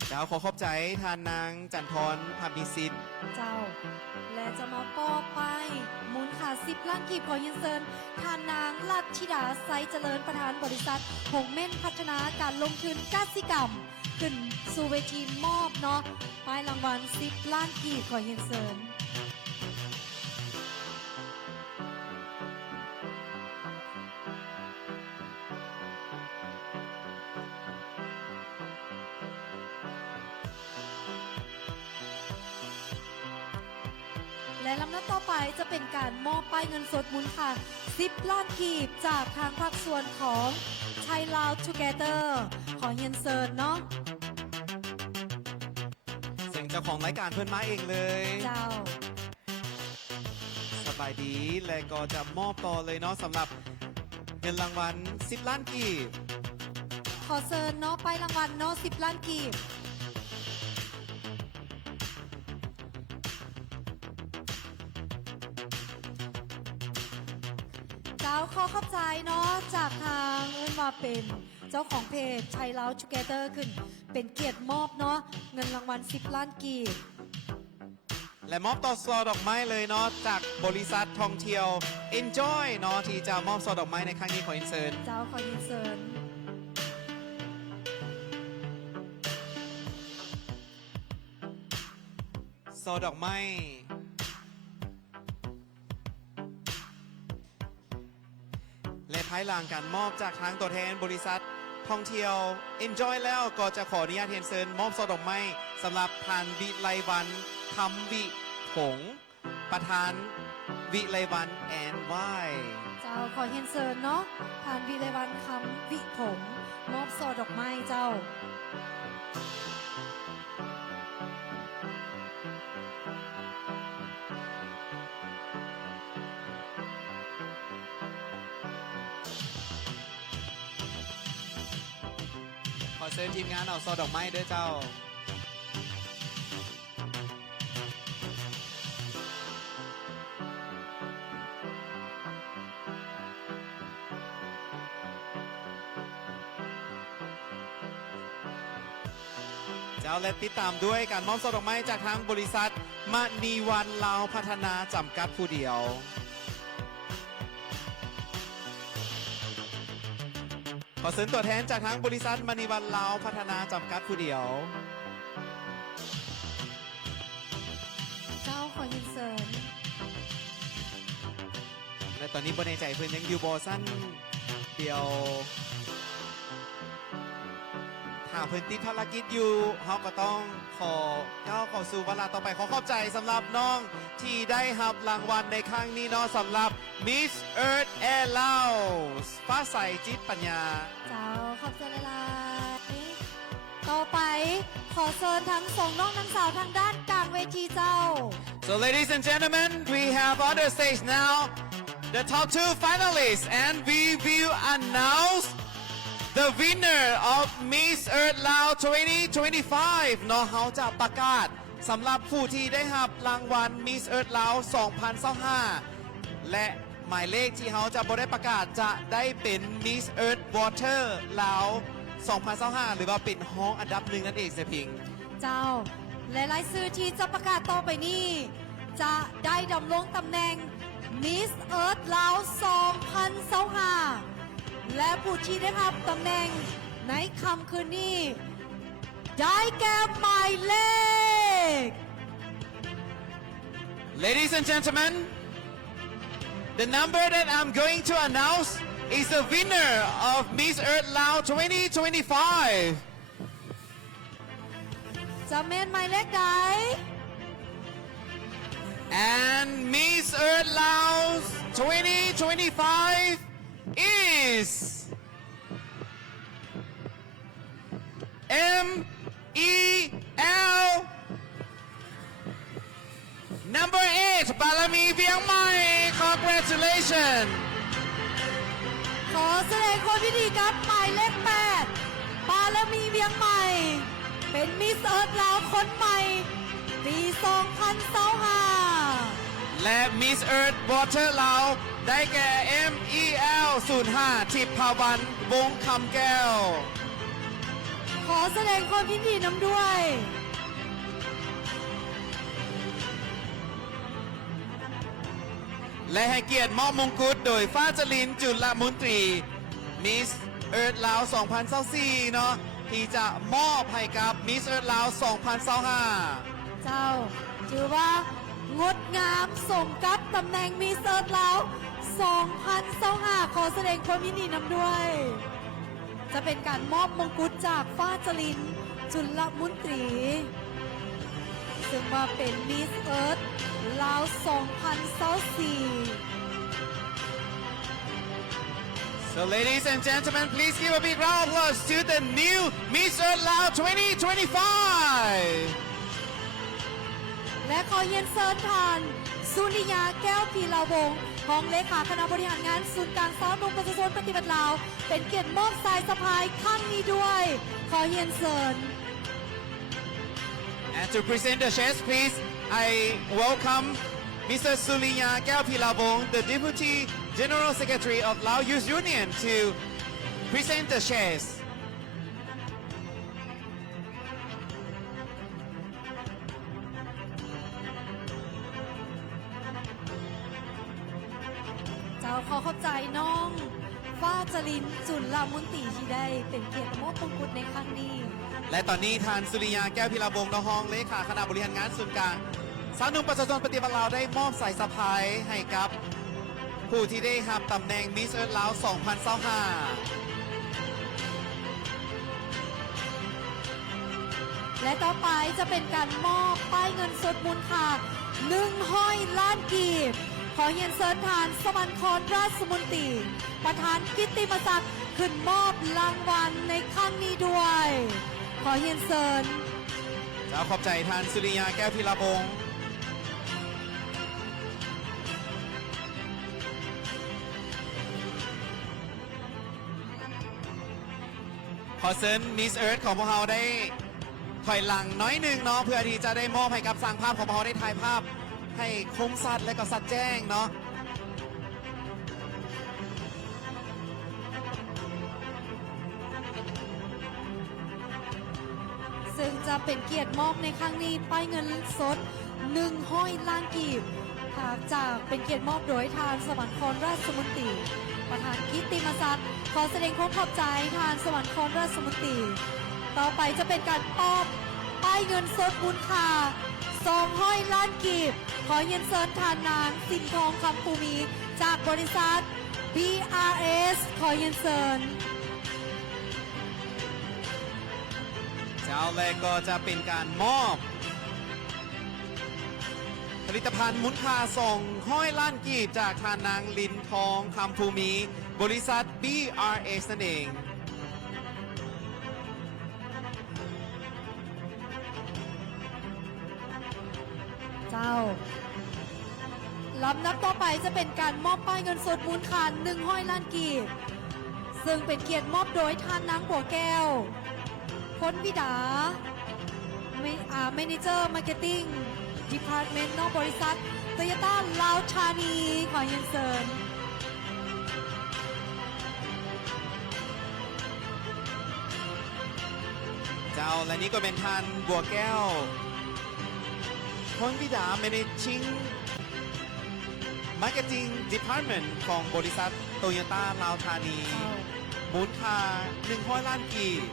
เจ้าขอขอบใจทานนางจันทรพามิสิทธิ์ เจ้า และจะมาป้อไปมูลค่า 10 ล้านกีบขอเฮียนเซินทานนางลัดธิดาไซเจริญประธานบริษัทหงเม่นพัฒนาการลงทุนกสิกรรม ขึ้นสู่เวทีมอบเนาะป้ายรางวัล 10 ล้านกีบขอเฮียนเซิน และลำดับต่อไปจะเป็นการมอบป้ายเงินสดมูลค่า 10 ล้านกีบจากทางภาคส่วนของไทยลาวทูเกเตอร์ขอเฮียนเซินเนาะ ซึ่งเจ้าของรายการเพิ่นมาเองเลย เจ้า สบายดีและก็จะมอบต่อเลยเนาะสำหรับเงินรางวัล 10 ล้านกีบ ขอเซินเนาะป้ายรางวัลเนาะ 10 ล้านกีบ เจ้าขอขอบใจเนาะจากทางเอิ้นว่าเป็นเจ้าของเพจไทยลาวทูเกเตอร์ขึ้น เป็นเกียรติมอบเนาะเงินรางวัล 10 ล้านกีบ และมอบต่อซอดอกไม้เลยเนาะจากบริษัทท่องเที่ยว Enjoy เนาะที่จะมอบซอดอกไม้ในครั้งนี้ขออินเสิร์ต เจ้าขอเฮียนเซิน ซอดอกไม้ และภายหลังการมอบจากทางตัวแทนบริษัทท่องเที่ยว Enjoy แล้วก็จะขออนุญาตเฮียนเซิร์นมอบซอดอกไม้สำหรับทานวิไลวันคำวิผงประธานวิไลวันแอนไหว เจ้าขอเฮียนเซินเนาะผ่านวีเลวันคำวิผมมอบซอดอกไม้เจ้า ขอเชิญทีมงานเอาซอดอกไม้ด้วยเจ้า แล้วและติดตามด้วยการมอบช่อดอกไม้จากทางบริษัทมณีวันลาวพัฒนาจำกัดผู้เดียว ขอเชิญตัวแทนจากทางบริษัทมณีวันลาวพัฒนาจำกัดผู้เดียว เจ้าขอยินเสริญ และตอนนี้บนในใจเพื่อนยังอยู่บอสั้นเดียวถ้าเพื่อนติดภารกิจอยู่เขาก็ต้องขอก้าวเข้าสู่เวลาต่อไปขอขอบใจสำหรับน้องที่ได้รับรางวัลในครั้งนี้เนาะสำหรับ Miss Earth Air Laos ฟ้าใสจิตปัญญา เจ้าขอบใจหลายๆต่อไปขอเชิญทั้งสองน้องทั้งสาวทางด้านกลางเวทีเจ้า So ladies and gentlemen we have on the stage now the top two finalists and we will announce the winner of Miss Earth Lao 2025 เนาะเขาจะประกาศสำหรับผู้ที่ได้รับรางวัล Miss Earth Lao 2025 และหมายเลขที่เขาจะบได้ประกาศจะได้เป็น Miss Earth Water Lao 2025 หรือว่าเป็นห้องอันดับหนึ่งนั่นเองเสยพิง เจ้า และรายชื่อที่จะประกาศต่อไปนี้ จะได้ดำรงตำแหน่ง Miss Earth ลาว 2025 และผู้ที่ได้รับตำแหน่งในค่ำคืนนี้ ได้แก่หมายเลข Ladies and gentlemen the number that I'm going to announce is the winner of Miss Earth Lao 2025จะเมนหมายเลขใด And Miss Earth Laos 2025 is MEL number 8 Balami Vieng Mai congratulations ขอแสดงความยินดีกับหมายเลข8ปาลมีเวียงใหม่ เป็นมิสเอิร์ธลาวคนใหม่ ปี 2025 และ Miss Earth Water Lao ได้แก่ MEL 05ทิพพวันวงคำแก้ว ขอแสดงความยินดีนำด้วย และให้เกียรติมอบมงกุฎโดยฟ้าจรินจุลมนตรี Miss Earth ลาว 2024 เนาะที่จะมอบให้กับ Miss Earth ลาว 2025 เจ้า ถือว่างดงามสมกับตำแหน่งมิสเอิร์ธลาว 2025 ขอแสดงความยินดีนำด้วย จะเป็นการมอบมงกุฎจากฟ้าจรินจุลมุนตรี ซึ่งว่าเป็นมิสเอิร์ธลาว 2024 So ladies and gentlemen please give a big round of applause to the new Miss Earth ลาว 2025 และขอเยียนเซิร์นทานสุริยาแก้วพีลาวงศ์รองเลขาคณะบริหารงานศูนย์กลางสอนงประชาชนปฏิบัติลาว เป็นเกียรติมอบสายสะพายข้างนี้ด้วย ขอเยียนเซิร์น And to present the chairs please I welcome Mr. Suliya Gaopilabong the Deputy General Secretary of Lao Youth Union to present the chairsเจ้าขอขอบใจน้องฟ้าจรินจุลมุนตรีที่ได้เป็นเกียรติมอบมงกุฎในครั้งนี้ และตอนนี้ทานสุริยาแก้วพิลาวงศ์นองเลขาคณะบริหารงานศูนย์กลางสาวหนุ่มประชาชนปฏิบัติลาวได้มอบสายสะพายให้กับผู้ที่ได้รับตำแหน่งมิสเอิร์ธลาว 2025 และต่อไปจะเป็นการมอบป้ายเงินสดมูลค่า100 ล้านกีบ ขอเยียนเซิร์นทานสมันครราชมนตรีประธานกิตติมศักดิ์ขึ้นมอบรางวัลในครั้งนี้ด้วย ขอเยียนเซิร์น เจ้าขอบใจทานสุริยาแก้วพิลาวงศ์ขอเชิญมิสเอิร์ธของพวกเราได้ถอยหลังน้อยหนึ่งเนาะเพื่อที่จะได้มอบให้กับสร้างภาพของพวกเราได้ถ่ายภาพให้คมสัตว์และก็สัตว์แจ้งเนาะ ซ ซึ่งจะเป็นเกียรติมอบในครั้งนี้ป้ายเงินสด100 ล้านกีบจากเป็นเกียรติมอบโดยทานสวรรครราชมนตรีประธานกิตติมศักดิ์ขอแสดงความขอบใจทานสวรรครราชมนตรีต่อไปจะเป็นการมอบป้ายเงินสดมูลค่า200 ล้านกีบขอเรียนเชิญทานนางสินทองคำภูมิจากบริษัท BRS ขอเรียนเชิญ เจ้าแรกก็จะเป็นการมอบ ผลิตภัณฑ์มูลค่า200 ล้านกีบจากทานนางลินทองคำภูมิบริษัท BRS นั่นเอง เจ้าลำดับต่อไปจะเป็นการมอบป้ายเงินสดมูลค่า100 ล้านกีบซึ่งเป็นเกียรติมอบโดยท่านนางบัวแก้วพ้นวิดาเมเนเจอร์มาร์เก็ตติ้งดีพาร์ตเมนต์นอกบริษัทโตโยต้าลาวธานีขอเรียนเชิญ เจ้าและนี่ก็เป็นทานบัวแก้วพลวิดา Managing Marketing Department ของบริษัทโตโยต้าลาวธานีมูลค่า100 ล้านกีบ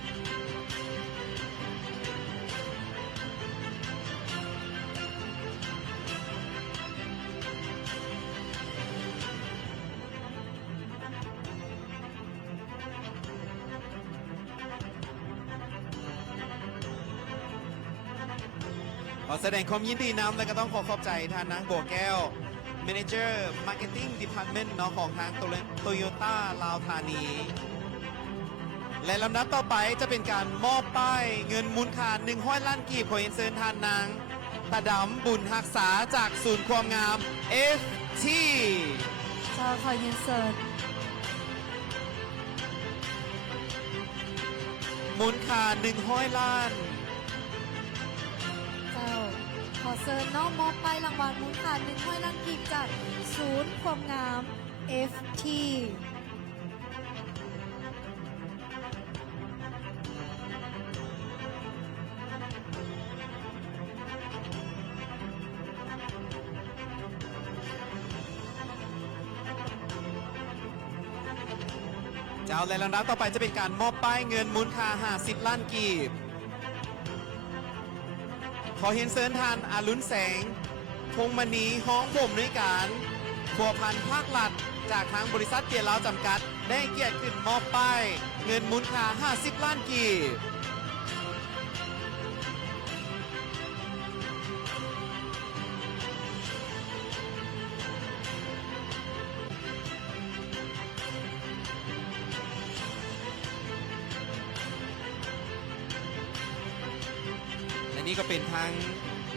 ขอแสดงความยินดีนำและก็ต้องขอขอบใจท่านนางบัวแก้ว Manager Marketing Department เนาะของทางโตโยต้าลาวธานี และลำดับต่อไปจะเป็นการมอบป้ายเงินมูลค่า100 ล้านกีบขอเรียนเชิญท่านนางตาดำบุญหักษาจากศูนย์ความงาม FT เจ้าขอเรียนเชิญ มูลค่า100 ล้าน เจ้าขอเชิญน้องมอบป้ายรางวัลมูลค่า100 ล้านกีบจากศูนย์ความงาม FT เจ้าและลำดับต่อไปจะเป็นการมอบป้ายเงินมูลค่า50 ล้านกีบ ขอเห็นเซินทานอารุณแสงพงมณีห้องผมด้วยการบัวพันธ์ภาคหลัดจากทางบริษัทเกียร์ลาวจำกัด ได้เกียรติขึ้นมอบป้ายเงินมูลค่า50 ล้านกีบ และนี่ก็เป็นทาง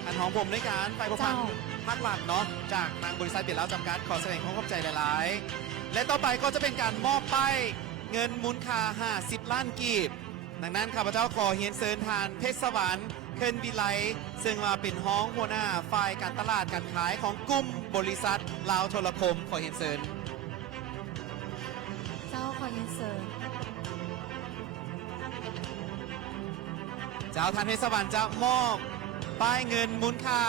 อันหอมผมด้วยการไปประพันธ์ภาคหลักเนาะจากทางบริษัทเบียร์ลาวจำกัดขอแสดงความขอบใจหลายๆ และต่อไปก็จะเป็นการมอบป้ายเงินมูลค่า50 ล้านกีบ ดังนั้นข้าพเจ้าขอเฮียนเซินทานเพชรสวรรค์เคินวิไลซึ่งมาเป็นห้องหัวหน้าฝ่ายการตลาดการขายของกลุ่มบริษัทลาวโทรคมขอเฮียนเซิน เจ้าขอเรียนเชิญ เจ้าทันเทศบาลจะมอบป้ายเงินมูลค่า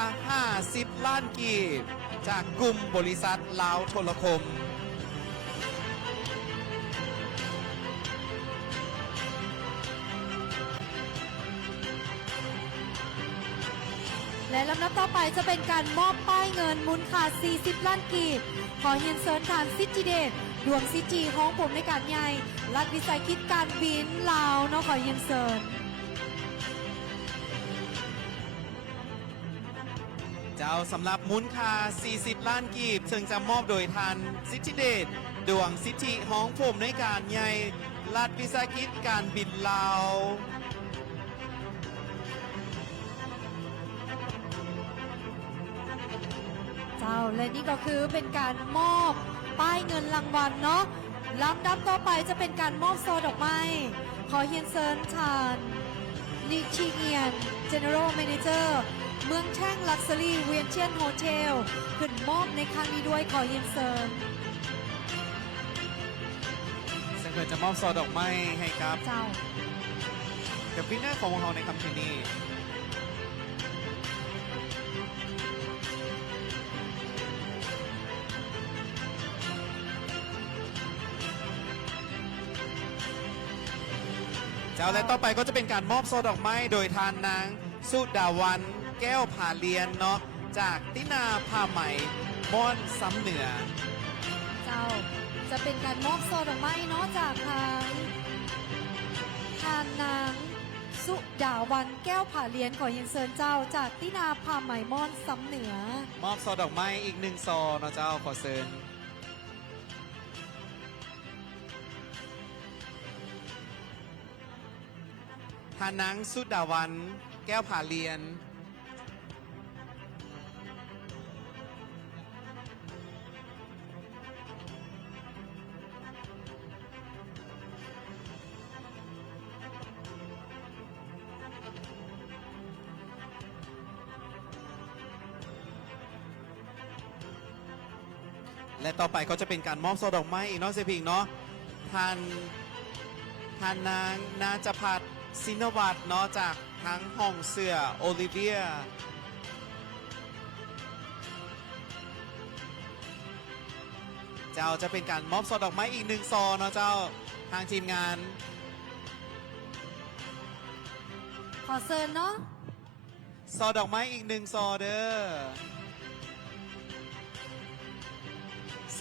50 ล้านกีบ จากกลุ่มบริษัทลาวโทรคม และลำดับต่อไปจะเป็นการมอบป้ายเงินมูลค่า40 ล้านกีบ ขอเฮียนเซินทานซิจิเดชดวงซิจีห้องผมในการใหญ่รัฐวิสาหกิจการบินลาวเนาะขอเฮียนเซิน เจ้าสำหรับมูลค่า40 ล้านกีบ ซึ่งจะมอบโดยทานสิทธิเดชดวงสิทธิห้องผมในการใหญ่รัฐวิสาหกิจการบินลาว เจ้าและนี่ก็คือเป็นการมอบป้ายเงินรางวัลเนาะลำดับต่อไปจะเป็นการมอบโซดอกไม้ขอเฮียนเซินทานนิชิเงียน General Manager เมืองแท่งลักซ์รี่เวียนเชียนโฮเทลขึ้นมอบในครั้งนี้ด้วยขอเฮียนเซิน ซึ่งเพื่อจะมอบซอดอกไม้ให้กับ เจ้า The winner ของพวกเราในค่ำคืนนี้เจ้าและต่อไปก็จะเป็นการมอบโซ่ดอกไม้โดยทานนางสุดาวันแก้วผาเลียนเนาะจากตินาผ้าไหมม่อนซ้ำเหนือ เจ้าจะเป็นการมอบโซดอกไม้เนาะจากทางนางสุดาวันแก้วผาเลียนขอเย็นเซินเจ้าจากตินาพาไหมม่อนซ้ำเหนือ มอบซอดอกไม้อีกหนึ่งซอเนาะเจ้าขอเชิญทานนางสุดาวันแก้วผาเลียน และต่อไปก็จะเป็นการมอบโซดอกไม้อีกเนาะเซพิงเนาะทานนางนาจพัฒน์ศินวัตรเนาะจากทั้งห้องเสือโอลิเวียเจ้าจะเป็นการมอบโซดอกไม้อีกหนึ่งซอเนาะเจ้าทางทีมงาน ขอเซินเนาะ ซอดอกไม้อีกหนึ่งซอเด้อ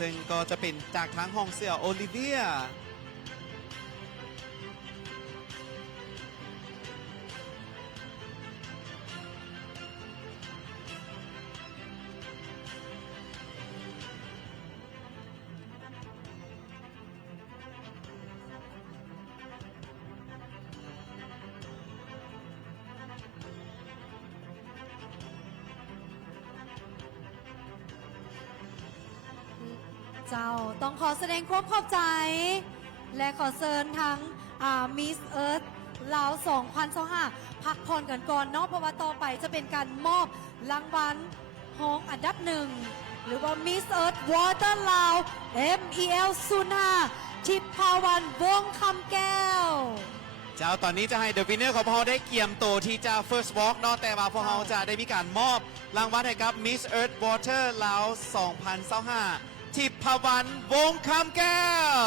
ซึ่งก็จะเป็นจากทั้งห้องเสือโอลิเวียเจ้าต้องขอแสดงความขอบใจ และขอเซินทั้งมิสเอิร์ธลาว2025พักผ่อนกันก่อนเนาะเพราะว่าต่อไปจะเป็นการมอบรางวัลห้องอันดับหนึ่งหรือว่ามิสเอิร์ธวอเตอร์ลาว MEL 05ทิพพาวันวงคำแก้ว เจ้าตอนนี้จะให้เดอะวินเนอร์ของพวกเราได้เกียมโตวที่จะ first walk เนาะแต่ว่าพวกเราจะได้มีการมอบรางวัลให้กับ Miss Earth Water ลาว2025ทิพพวันวงคำแก้ว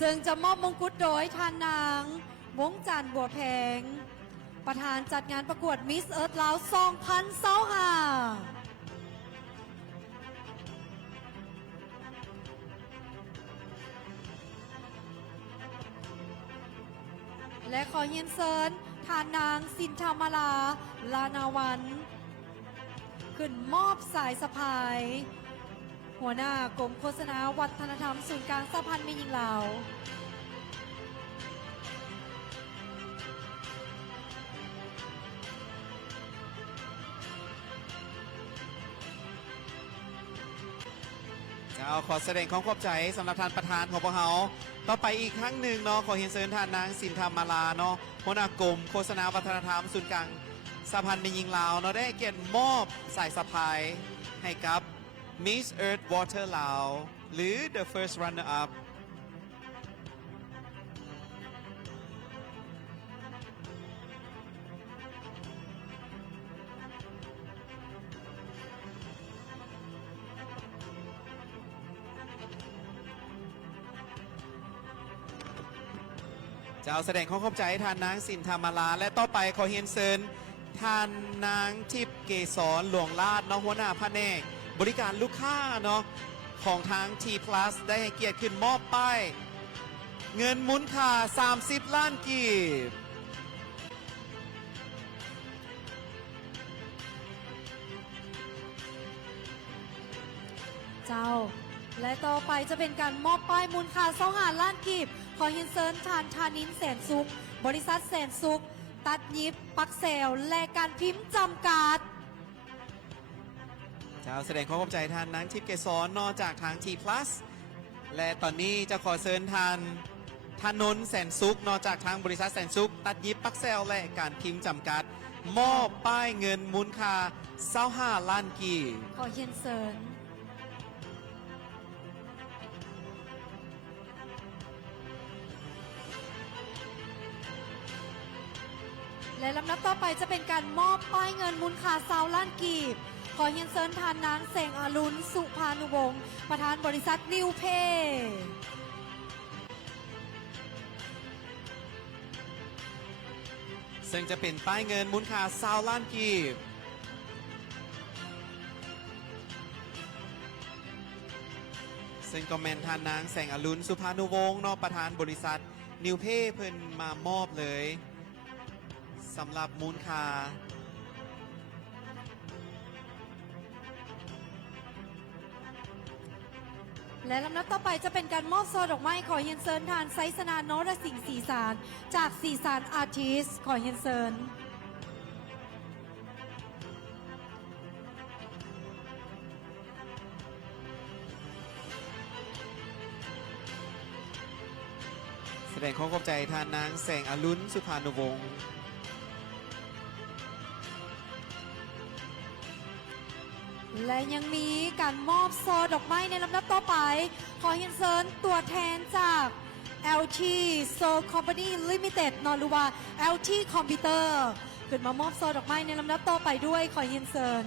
ซึ่งจะมอบมงกุฎโดยทานนางวงจันทร์บัวแพง ประธานจัดงานประกวดมิสเอิร์ธลาว2025และขอเฮียนเซินทานนางสินธรรมลาลานาวันขึ้นมอบสายสะพาย หัวหน้ากรมโฆษณาวัฒนธรรมศูนย์กลางสะพานมิยิงลาวเจ้าขอแสดงความขอบใจสำหรับท่านประธานของพวกเราต่อไปอีกครั้งหนึ่งเนาะขอเฮียนเซินทานนางสินธรรมลาเนาะหัวหน้ากรมโฆษณาวัฒนธรรมศูนย์กลางสะพานมิยิงลาวเนาะได้เกียรติมอบสายสะพายให้กับ Miss Earth Water ลาวหรือ The First Runner Up เจ้าแสดงความขอบใจให้ทานนางสินธรรมลาและต่อไปขอเฮียนเซินทานนางทิพย์เกษรหลวงลาดเนาะหัวหน้าแผนกบริการลูกค้าเนาะของทาง T Plus ได้ให้เกียรติขึ้นมอบป้ายเงินมูลค่า30 ล้านกีบ เจ้า และต่อไปจะเป็นการมอบป้ายมูลค่า25ล้านกีบขอเฮียนเซินทานทานินแสนสุข บริษัทแสนสุข ตัดยิบปักเซล และการพิมพ์จำกัด เจ้าแสดงความขอบใจทานนางทิพย์เกษรนอกจากทาง T Plus และตอนนี้จะขอเชิญทานนนท์แสนสุขนอกจากทางบริษัทแสนสุข ตัดยิบปักเซล และการพิมพ์จำกัด มอบป้ายเงินมูลค่า25ล้านกีบ ขอเฮียนเซิน และลำดับต่อไปจะเป็นการมอบป้ายเงินมูลค่า20 ล้านกีบ ขอเฮียนเซินทานนางแสงอรุณสุภานุวงศ์ประธานบริษัทนิวเพย์ ซึ่งจะเป็นป้ายเงินมูลค่า20 ล้านกีบซึ่งก็แมนทานนางแสงอรุณสุภานุวงศ์เนาะประธานบริษัทนิวเพย์เพิ่นมามอบเลยสำหรับมูลค่าและลำดับต่อไปจะเป็นการมอบโซดอกไม้ขอเฮียนเซินทานไซสนานโนรสิงห์สีสารจากสีสารอาร์ติสขอเฮียนเซิน แสดงความขอบใจทานนางแสงอรุณสุภานุวงศ์ และยังมีการมอบโซดอกไม้ในลำดับต่อไป ขอเฮียนเซินตัวแทนจาก LT So Company Limited นอหรือว่า LT Computer ขึ้นมามอบโซดอกไม้ในลำดับต่อไปด้วยขอเฮียนเซิน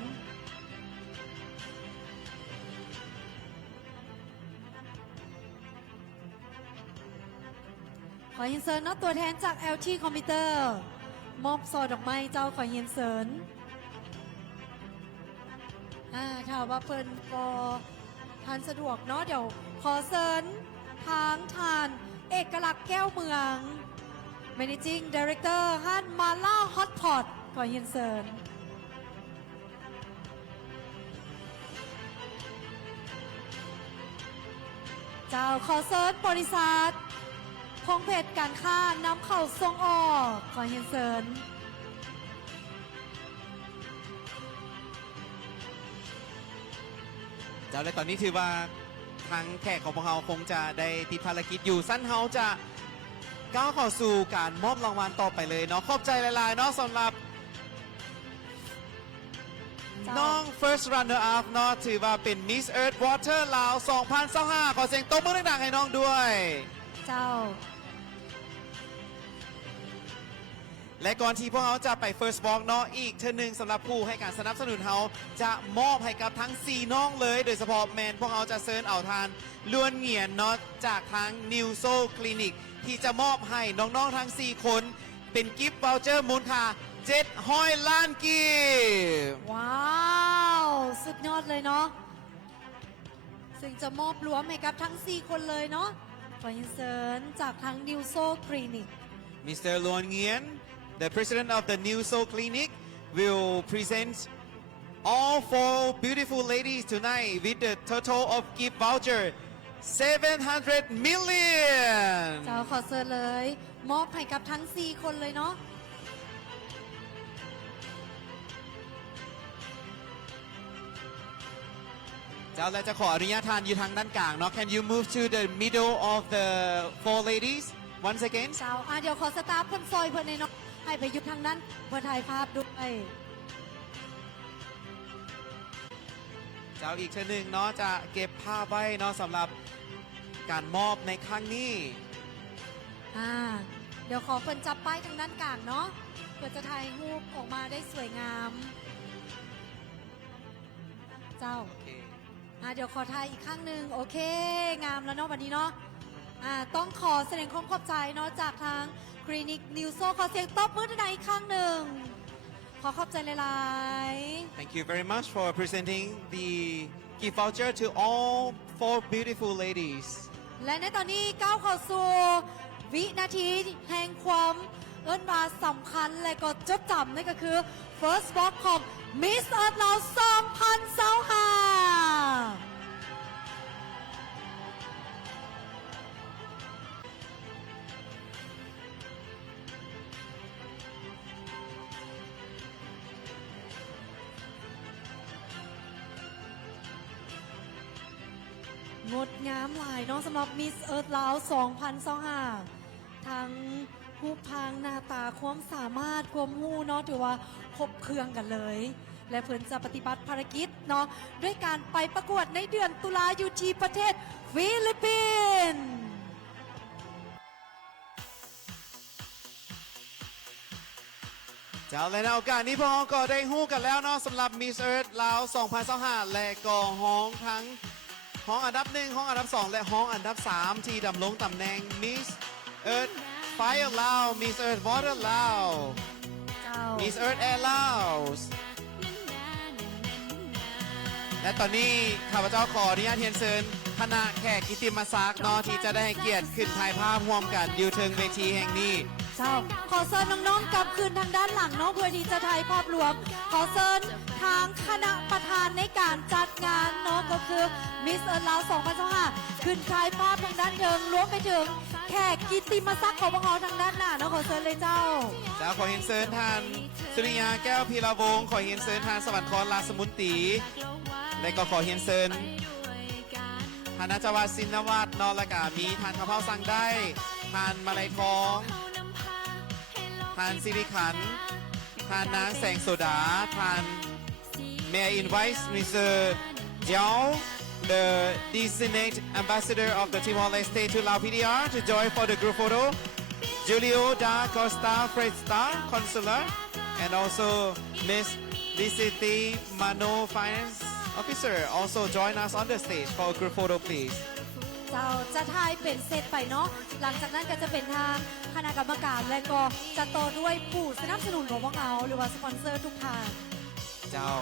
ขอเฮียนเซินเนาะตัวแทนจาก LT Computer มอบโซดอกไม้เจ้าขอเฮียนเซินถ้าว่าเพิ่นก็ทานสะดวกเนาะเดี๋ยวขอเซินทางทานเอกลักษณ์แก้วเมือง Managing Director ฮั่นมาล่าฮอตพอตขอเฮียนเซินเจ้าขอเซินบริษัทพงเพชรการค้านำเข้าส่งออกขอเฮียนเซินเจ้าและตอนนี้ถือว่าทางแขกของพวกเราคงจะได้ติดภารกิจอยู่สั้นเฮาจะก้าวเข้าสู่การมอบรางวัลต่อไปเลยเนาะขอบใจหลายๆเนาะสำหรับน้อง first runner up เนาะถือว่าเป็น Miss Earth Water ลาว 2025 ขอเสียงตบมือดังๆให้น้องด้วย เจ้า และก่อนที่พวกเขาจะไป first walk เนาะอีกเทอหนึ่งสำหรับผู้ให้การสนับสนุนเขาจะมอบให้กับทั้ง 4 น้องเลย โดยเฉพาะแมนพวกเขาจะเซิร์นเอาทานล้วนเหงียนเนาะจากทาง New Soul Clinic ที่จะมอบให้น้องๆทั้ง 4 คนเป็นกิฟต์ voucher มูลค่า700 ล้านกีบ ว้าว สุดยอดเลยเนาะซึ่งจะมอบรวมให้กับทั้ง 4 คนเลยเนาะขอยินเซินจากทาง New Soul Clinic Mr. Luan Nguyen, the president of the New Soul Clinic, will present all 4 beautiful ladies tonight with the total of gift voucher 700 million. เจ้าขอเซินเลย มอบให้กับทั้ง 4 คนเลยเนาะ เจ้าและจะขออนุญาตทานอยู่ทางด้านกลางเนาะ Can you move to the middle of the 4 ladies once again? เจ้าเดี๋ยวขอสตาฟเพิ่นซอยเพิ่นในเนาะให้ไปอยู่ทางด้านเพื่อถ่ายภาพด้วย เจ้าอีกเช่นหนึ่งเนาะจะเก็บภาพไว้เนาะสำหรับการมอบในครั้งนี้ เดี๋ยวขอเพิ่นจับป้ายทางด้านกลางเนาะเพื่อจะถ่ายรูปออกมาได้สวยงาม เจ้า โอเค เดี๋ยวขอถ่ายอีกครั้งหนึ่งโอเค งามแล้วเนาะวันนี้เนาะต้องขอแสดงความขอบใจเนาะจากทางคลินิกนิวโซขอเสียงตบมือดังๆอีกครั้งหนึ่งขอขอบใจหลายๆ Thank you very much for presenting the gift voucher to all 4 beautiful ladies. และในตอนนี้ก้าวเข้าสู่วินาทีแห่งความเอิ้นว่าสำคัญและก็จดจำนั่นก็คือ First Walk ของ Miss Earth เรา2025งดงามหลายเนาะสำหรับ Miss Earth ลาว2025ทั้งรูปทางหน้าตาความสามารถความหู้เนาะถือว่าครบเครื่องกันเลย และเพิ่นจะปฏิบัติภารกิจเนาะด้วยการไปประกวดในเดือนตุลาอยู่ที่ประเทศฟิลิปปินส์ ข เจ้าและในโอกาสนี้พวกเราก็ได้ฮู้กันแล้วเนาะสำหรับ Miss Earth ลาว 2025 และก็ห้องทั้งห้องอันดับ 1 ห้องอันดับ 2 และห้องอันดับ 3 ที่ดำรงตำแหน่ง Miss Earth Fire ลาว Miss Earth Water ลาว เจ้า Miss Earth Air ลาว และตอนนี้ข้าพเจ้าขออนุญาตเรียนเชิญคณะแขกกิตติมศักดิ์เนาะที่จะได้ให้เกียรติขึ้นถ่ายภาพร่วมกันอยู่ถึงเวทีแห่งนี้ เจ้าขอเชิญน้องๆกลับคืนทางด้านหลังเนาะเพื่อที่จะถ่ายภาพรวม ขอเชิญทางคณะประธานในการจัดงานเนาะก็คือ Miss Earth ลาว 2025 ขึ้นถ่ายภาพทางด้านเทิงรวมไปถึงแขกกิตติมศักดิ์ของพวกเราทางด้านหน้าเนาะขอเชิญเลยเจ้า เจ้าขอเห็นเซินทานสุริยาแก้วพีระวงศ์ขอเห็นเซินทานสวรรครลาสมุนตีและก็ขอเห็นเซินทานอาจารย์สินวัฒน์นอละกามีทานข้าวเผาสั่งได้ทานมาลัยทองทานสิริขันธ์ทานนางแสงโซดาทาน May I invite Mr. Jiao, the designated ambassador of the Timor-Leste to Lao PDR to join for the group photo. Julio da Costa Fresta, consular, and also Miss Liciti Mano, finance officer, also join us on the stage for a group photo, please. เจ้าจะถ่ายเป็นเซตไปเนาะหลังจากนั้นก็จะเป็นทางคณะกรรมการและก็จะต่อด้วยผู้สนับสนุนของพวกเราหรือว่าสปอนเซอร์ทุกทาง เจ้า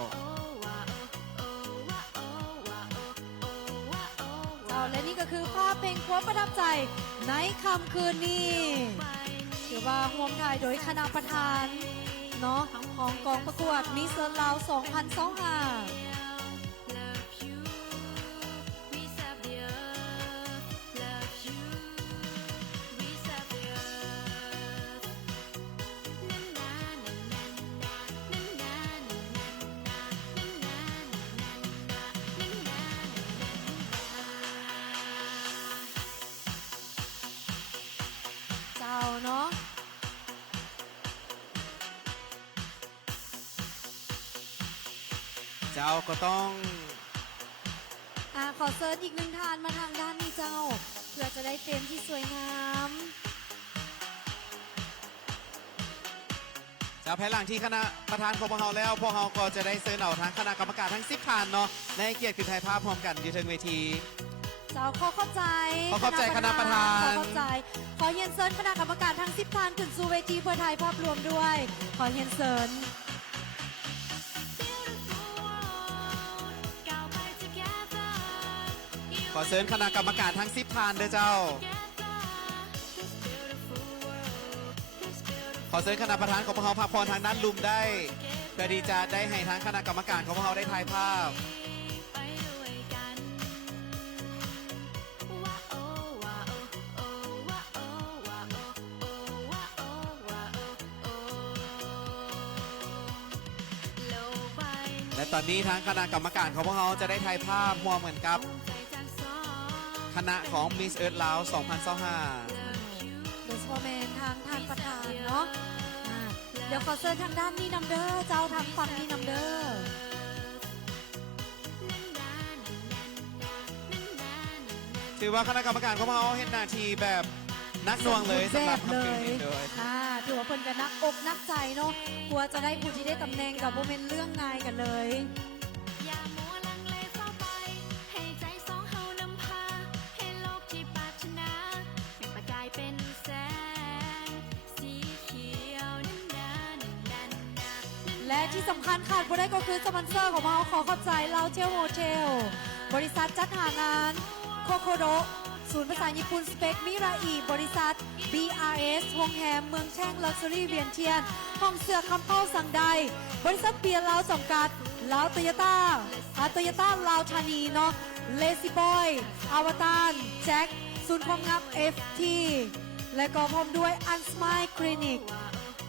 เจ้าและนี่ก็คือภาพเพลงความประทับใจในค่ำคืนนี้ถือว่าร่วมถ่ายโดยคณะประธานเนาะของกองประกวดมิสเตอร์ลาว 2025เจ้าเนาะ เจ้าก็ต้อง ขอเซิร์ชอีกหนึ่งทานมาทางด้านนี้เจ้า เพื่อจะได้เต็มที่สวยงาม เจ้าภายหลังที่คณะประธานของพวกเราแล้วพวกเราก็จะได้เชิญเอาทั้งคณะกรรมการทั้ง10ท่านเนาะในเกียรติขึ้นถ่ายภาพพร้อมกันอยู่ถึงเวที เจ้าขอเข้าใจ ขอเข้าใจคณะประธาน ขอเข้าใจ ขอเย็นเซิร์นคณะกรรมการทั้ง10ท่านขึ้นสู่เวทีเพื่อถ่ายภาพรวมด้วย ขอเย็นเซิร์น ขอเชิญคณะกรรมการทั้ง10ท่านเด้อเจ้า ขอเชิญคณะประธานของพวกเราพักผ่อนทางด้านลุมได้เพื่อที่จะได้ให้ทางคณะกรรมการของพวกเราได้ถ่ายภาพ และตอนนี้ทางคณะกรรมการของพวกเราจะได้ถ่ายภาพร่วมกันกับคณะของ Miss Earth ลาว 2025 โดยเฉพาะแมนทางท่านประธานเนาะเดี๋ยวขอเซิร์นทางด้านนี้นำเด้อ เจ้าทางฝั่งนี้นำเด้อ ถือว่าคณะกรรมการของพวกเราเห็นหน้าที่แบบนักหน่วงเลยสำหรับ เล คำคืน ย นี้ด้วย ถือว่าเพิ่นกันนักอกนักใจเนาะ กลัวจะได้ผู้ที่ได้ตำแหน่งกับโมเมนเรื่องง่ายกันเลย อย่ามัวลังเลเฝ้าไป ให้ใจสองเฮานำพา ให้โลกที่ปรารถนาเปล่งประกายเป็นแสง สีเขียวนั่นนานั่นนานั่นนา และที่สำคัญขาดบ่ได้ก็คือสปอนเซอร์ของเราขอขอบใจเราเทลโฮเทล บริษัทจัดหางานโคโคโดศูนย์ภาษาญี่ปุ่นสเปกมิราอีบริษัท BRS โรงแรมเมืองแช่งลักซ์รี่เวียนเทียน ห้องเสือคำเป้าสังใด บริษัทเบียร์ลาวจำกัดลาวโตโยต้าโตโยต้าลาวธานีเนาะเลซี่บอยอวตารแจ็คศูนย์ความงาม FT และก็พร้อมด้วยอันสมายคลินิก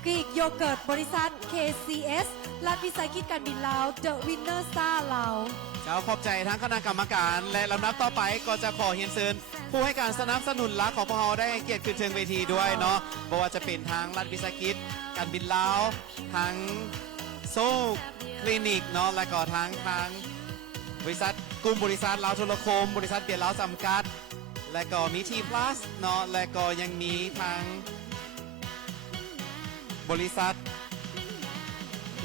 กรีกโยเกิร์ตบริษัท KCS รัฐวิสาหกิจการบินลาว The Winner Star ลาว เจ้าขอบใจทั้งคณะกรรมการและลำดับต่อไปก็จะขอเฮียนเซินผู้ให้การสนับสนุนหลักของพวกเราได้ให้เกียรติขึ้นเชิงเวทีด้วยเนาะเพราะว่าจะเป็นทางรัฐวิสาหกิจการบินลาวทั้งโซ่คลินิกเนาะและก็ทางบริษัทกลุ่มบริษัทลาวโทรคม บริษัทเบียร์ลาวจำกัด และก็มีทีพลัสเนาะและก็ยังมีทางบริษัท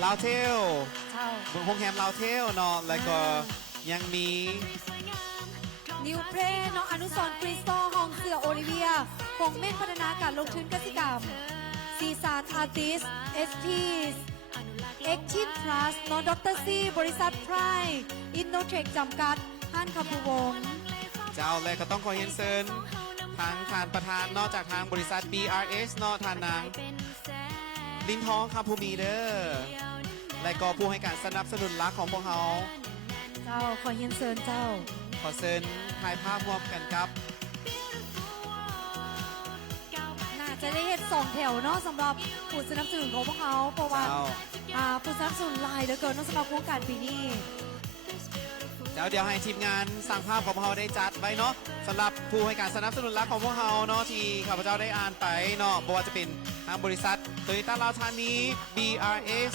ลาวเทล เจ้า โรงแรมลาวเทลเนาะแล้วก็ยังมี นิวเพรน้องอนุสรณ์คริสตัลห้องเสือโอลิเวียคงเม่นพัฒนาการลงทุนกสิกรรมซีซานอาร์ติสเอสพีสเอ็กชินพลัสน้องดรซีบริษัทไพรอินโนเทคจำกัดห้านคำภูวงศ์ เจ้าและก็ต้องขอเรียนเชิญทางทานประธานนอกจากทางบริษัท BRS นอกทานนางลินทองคำภูมีเด้อและก็ผู้ให้การสนับสนุนหลักของพวกเขา เจ้าขอเฮียนเซินเจ้า ขอเชิญถ่ายภาพร่วมกันครับ น่าจะได้เห็น2แถวเนาะสำหรับผู้สนับสนุนของพวกเขาเพราะว่า เจ้า ผู้สนับสนุนหลายเหลือเกินเนาะสำหรับโครงการปีนี้ เดี๋ยวให้ทีมงานสั่งภาพของพวกเขาได้จัดไว้เนาะสำหรับผู้ให้การสนับสนุนหลักของพวกเขาเนาะที่ข้าพเจ้าได้อ่านไปเนาะบอกว่าจะเป็นทางบริษัทโตโยต้าลาวธานี BRS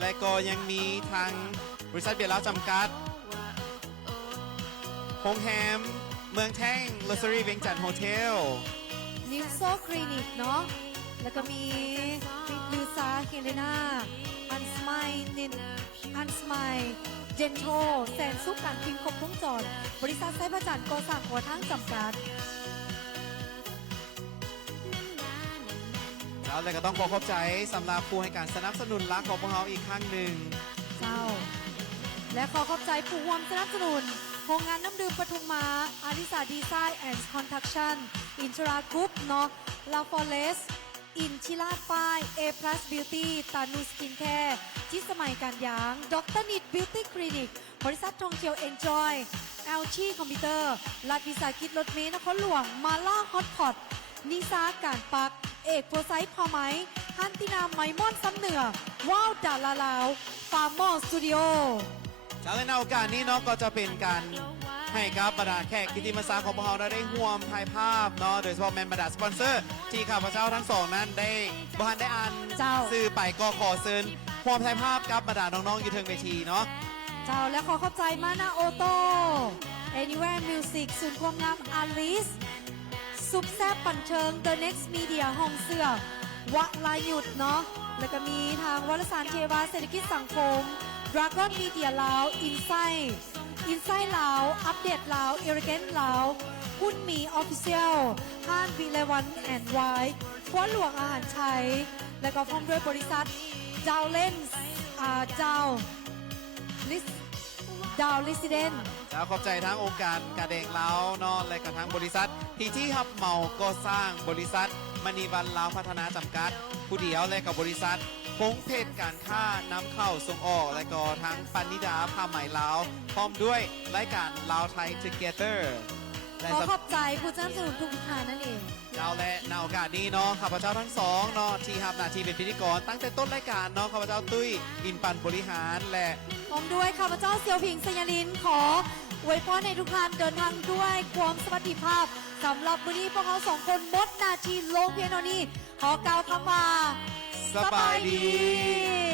และก็ยังมีทางบริษัทเบียร์ลาวจำกัดโรงแรมเมืองแท่งลอสเตอรี่เวียงจันทร์โฮเทล นิวโซคลินิกเนาะ แล้วก็มีลิซาเฮเลนาอันสไมนินอันสไมเจนโทแสนสุขการพิมพ์ครบวงจร บริษัทไซพระจันทร์ก่อสร้างหัวทั้งจำกัด แล้วเลยก็ต้องขอขอบใจสำหรับผู้ให้การสนับสนุนหลักของพวกเขาอีกครั้งหนึ่ง เจ้า และขอขอบใจผู้ร่วมสนับสนุนโรงงานน้ำดื่มปทุมมา อาริสาดีไซน์แอนด์คอนทัคชั่น อินทรากรุ๊ปเนาะ ลาฟอเรส อินชิลาดป้าย A Plus Beauty ตานูสกินแคร์จิตสมัยการยางดรนิดบิวตี้คลินิก บริษัทท่องเที่ยวเอนจอยแอลชีคอมพิวเตอร์รัฐวิสาหกิจรถเมล์นครหลวง มาล่าฮอตพอตนิซาการปัก เอกโพไซต์พอไหมฮันตินาไมมอนซ้ำเหนือ ว้าวดาลาลาว ฟาร์มอสตูดิโอ จากในโอกาสนี้เนาะก็จะเป็นการให้กับบรรดาแขกกิตติมศักดิ์ของพวกเราได้ร่วมถ่ายภาพเนาะโดยเฉพาะแมนบรรดาสปอนเซอร์ที่ข้าพเจ้าทั้งสองนั้นได้บ้านได้อ่าน เจ้า สื่อไปก็ขอเชิญร่วมถ่ายภาพกับบรรดาน้องๆอยู่เทิงเวทีเนาะ เจ้าและขอขอบใจมานาโอโต้ Anywhere Music ศูนย์ความงามอาลิส ซุปแซบปั่นเชิง The Next Media ห้องเสือวะลายหยุดเนาะ แล้วก็มีทางวารสารเทวาเศรษฐกิจสังคม Dragon Media ลาว Insight ลาว อัปเดตลาว เอริเกนลาวหุ้นมี Official ห้านวีเลวันแอนด์ไวท์ครัวหลวงอาหารไทย แล้วก็พร้อมด้วยบริษัทเจ้าเล่นเจ้าลิสดาวลิสเดน แล้วขอบใจทั้งองค์การการแดงลาวเนาะและก็ทั้งบริษัทที่ฮับเหมาก็สร้างบริษัทมณีวันลาวพัฒนาจำกัด ผู้เดียวและกับบริษัทพงเพชรการค้านำเข้าส่งออกและก็ทั้งปณิดาผ้าไหมลาวพร้อมด้วยรายการลาวไทย Together และ ขอ สำ ขอบใจผู้สนับสนุนทุกท่านนั่นเอง เราและในโอกาสนี้เนาะข้าพเจ้าทั้งสองเนาะที่ทำหน้าที่เป็นพิธีกรตั้งแต่ต้นรายการเนาะข้าพเจ้าตุ้ยอินปันบริหารและ พร้อมด้วยข้าพเจ้าเซียวผิงสยาลินขออวยพรให้ทุกท่านเดินทางด้วยความสวัสดิภาพสำหรับวันนี้พวกเขาสองคนหมดหนาทีลงเพียงเท่านี้ขอกล่าวคำว่า สบายดี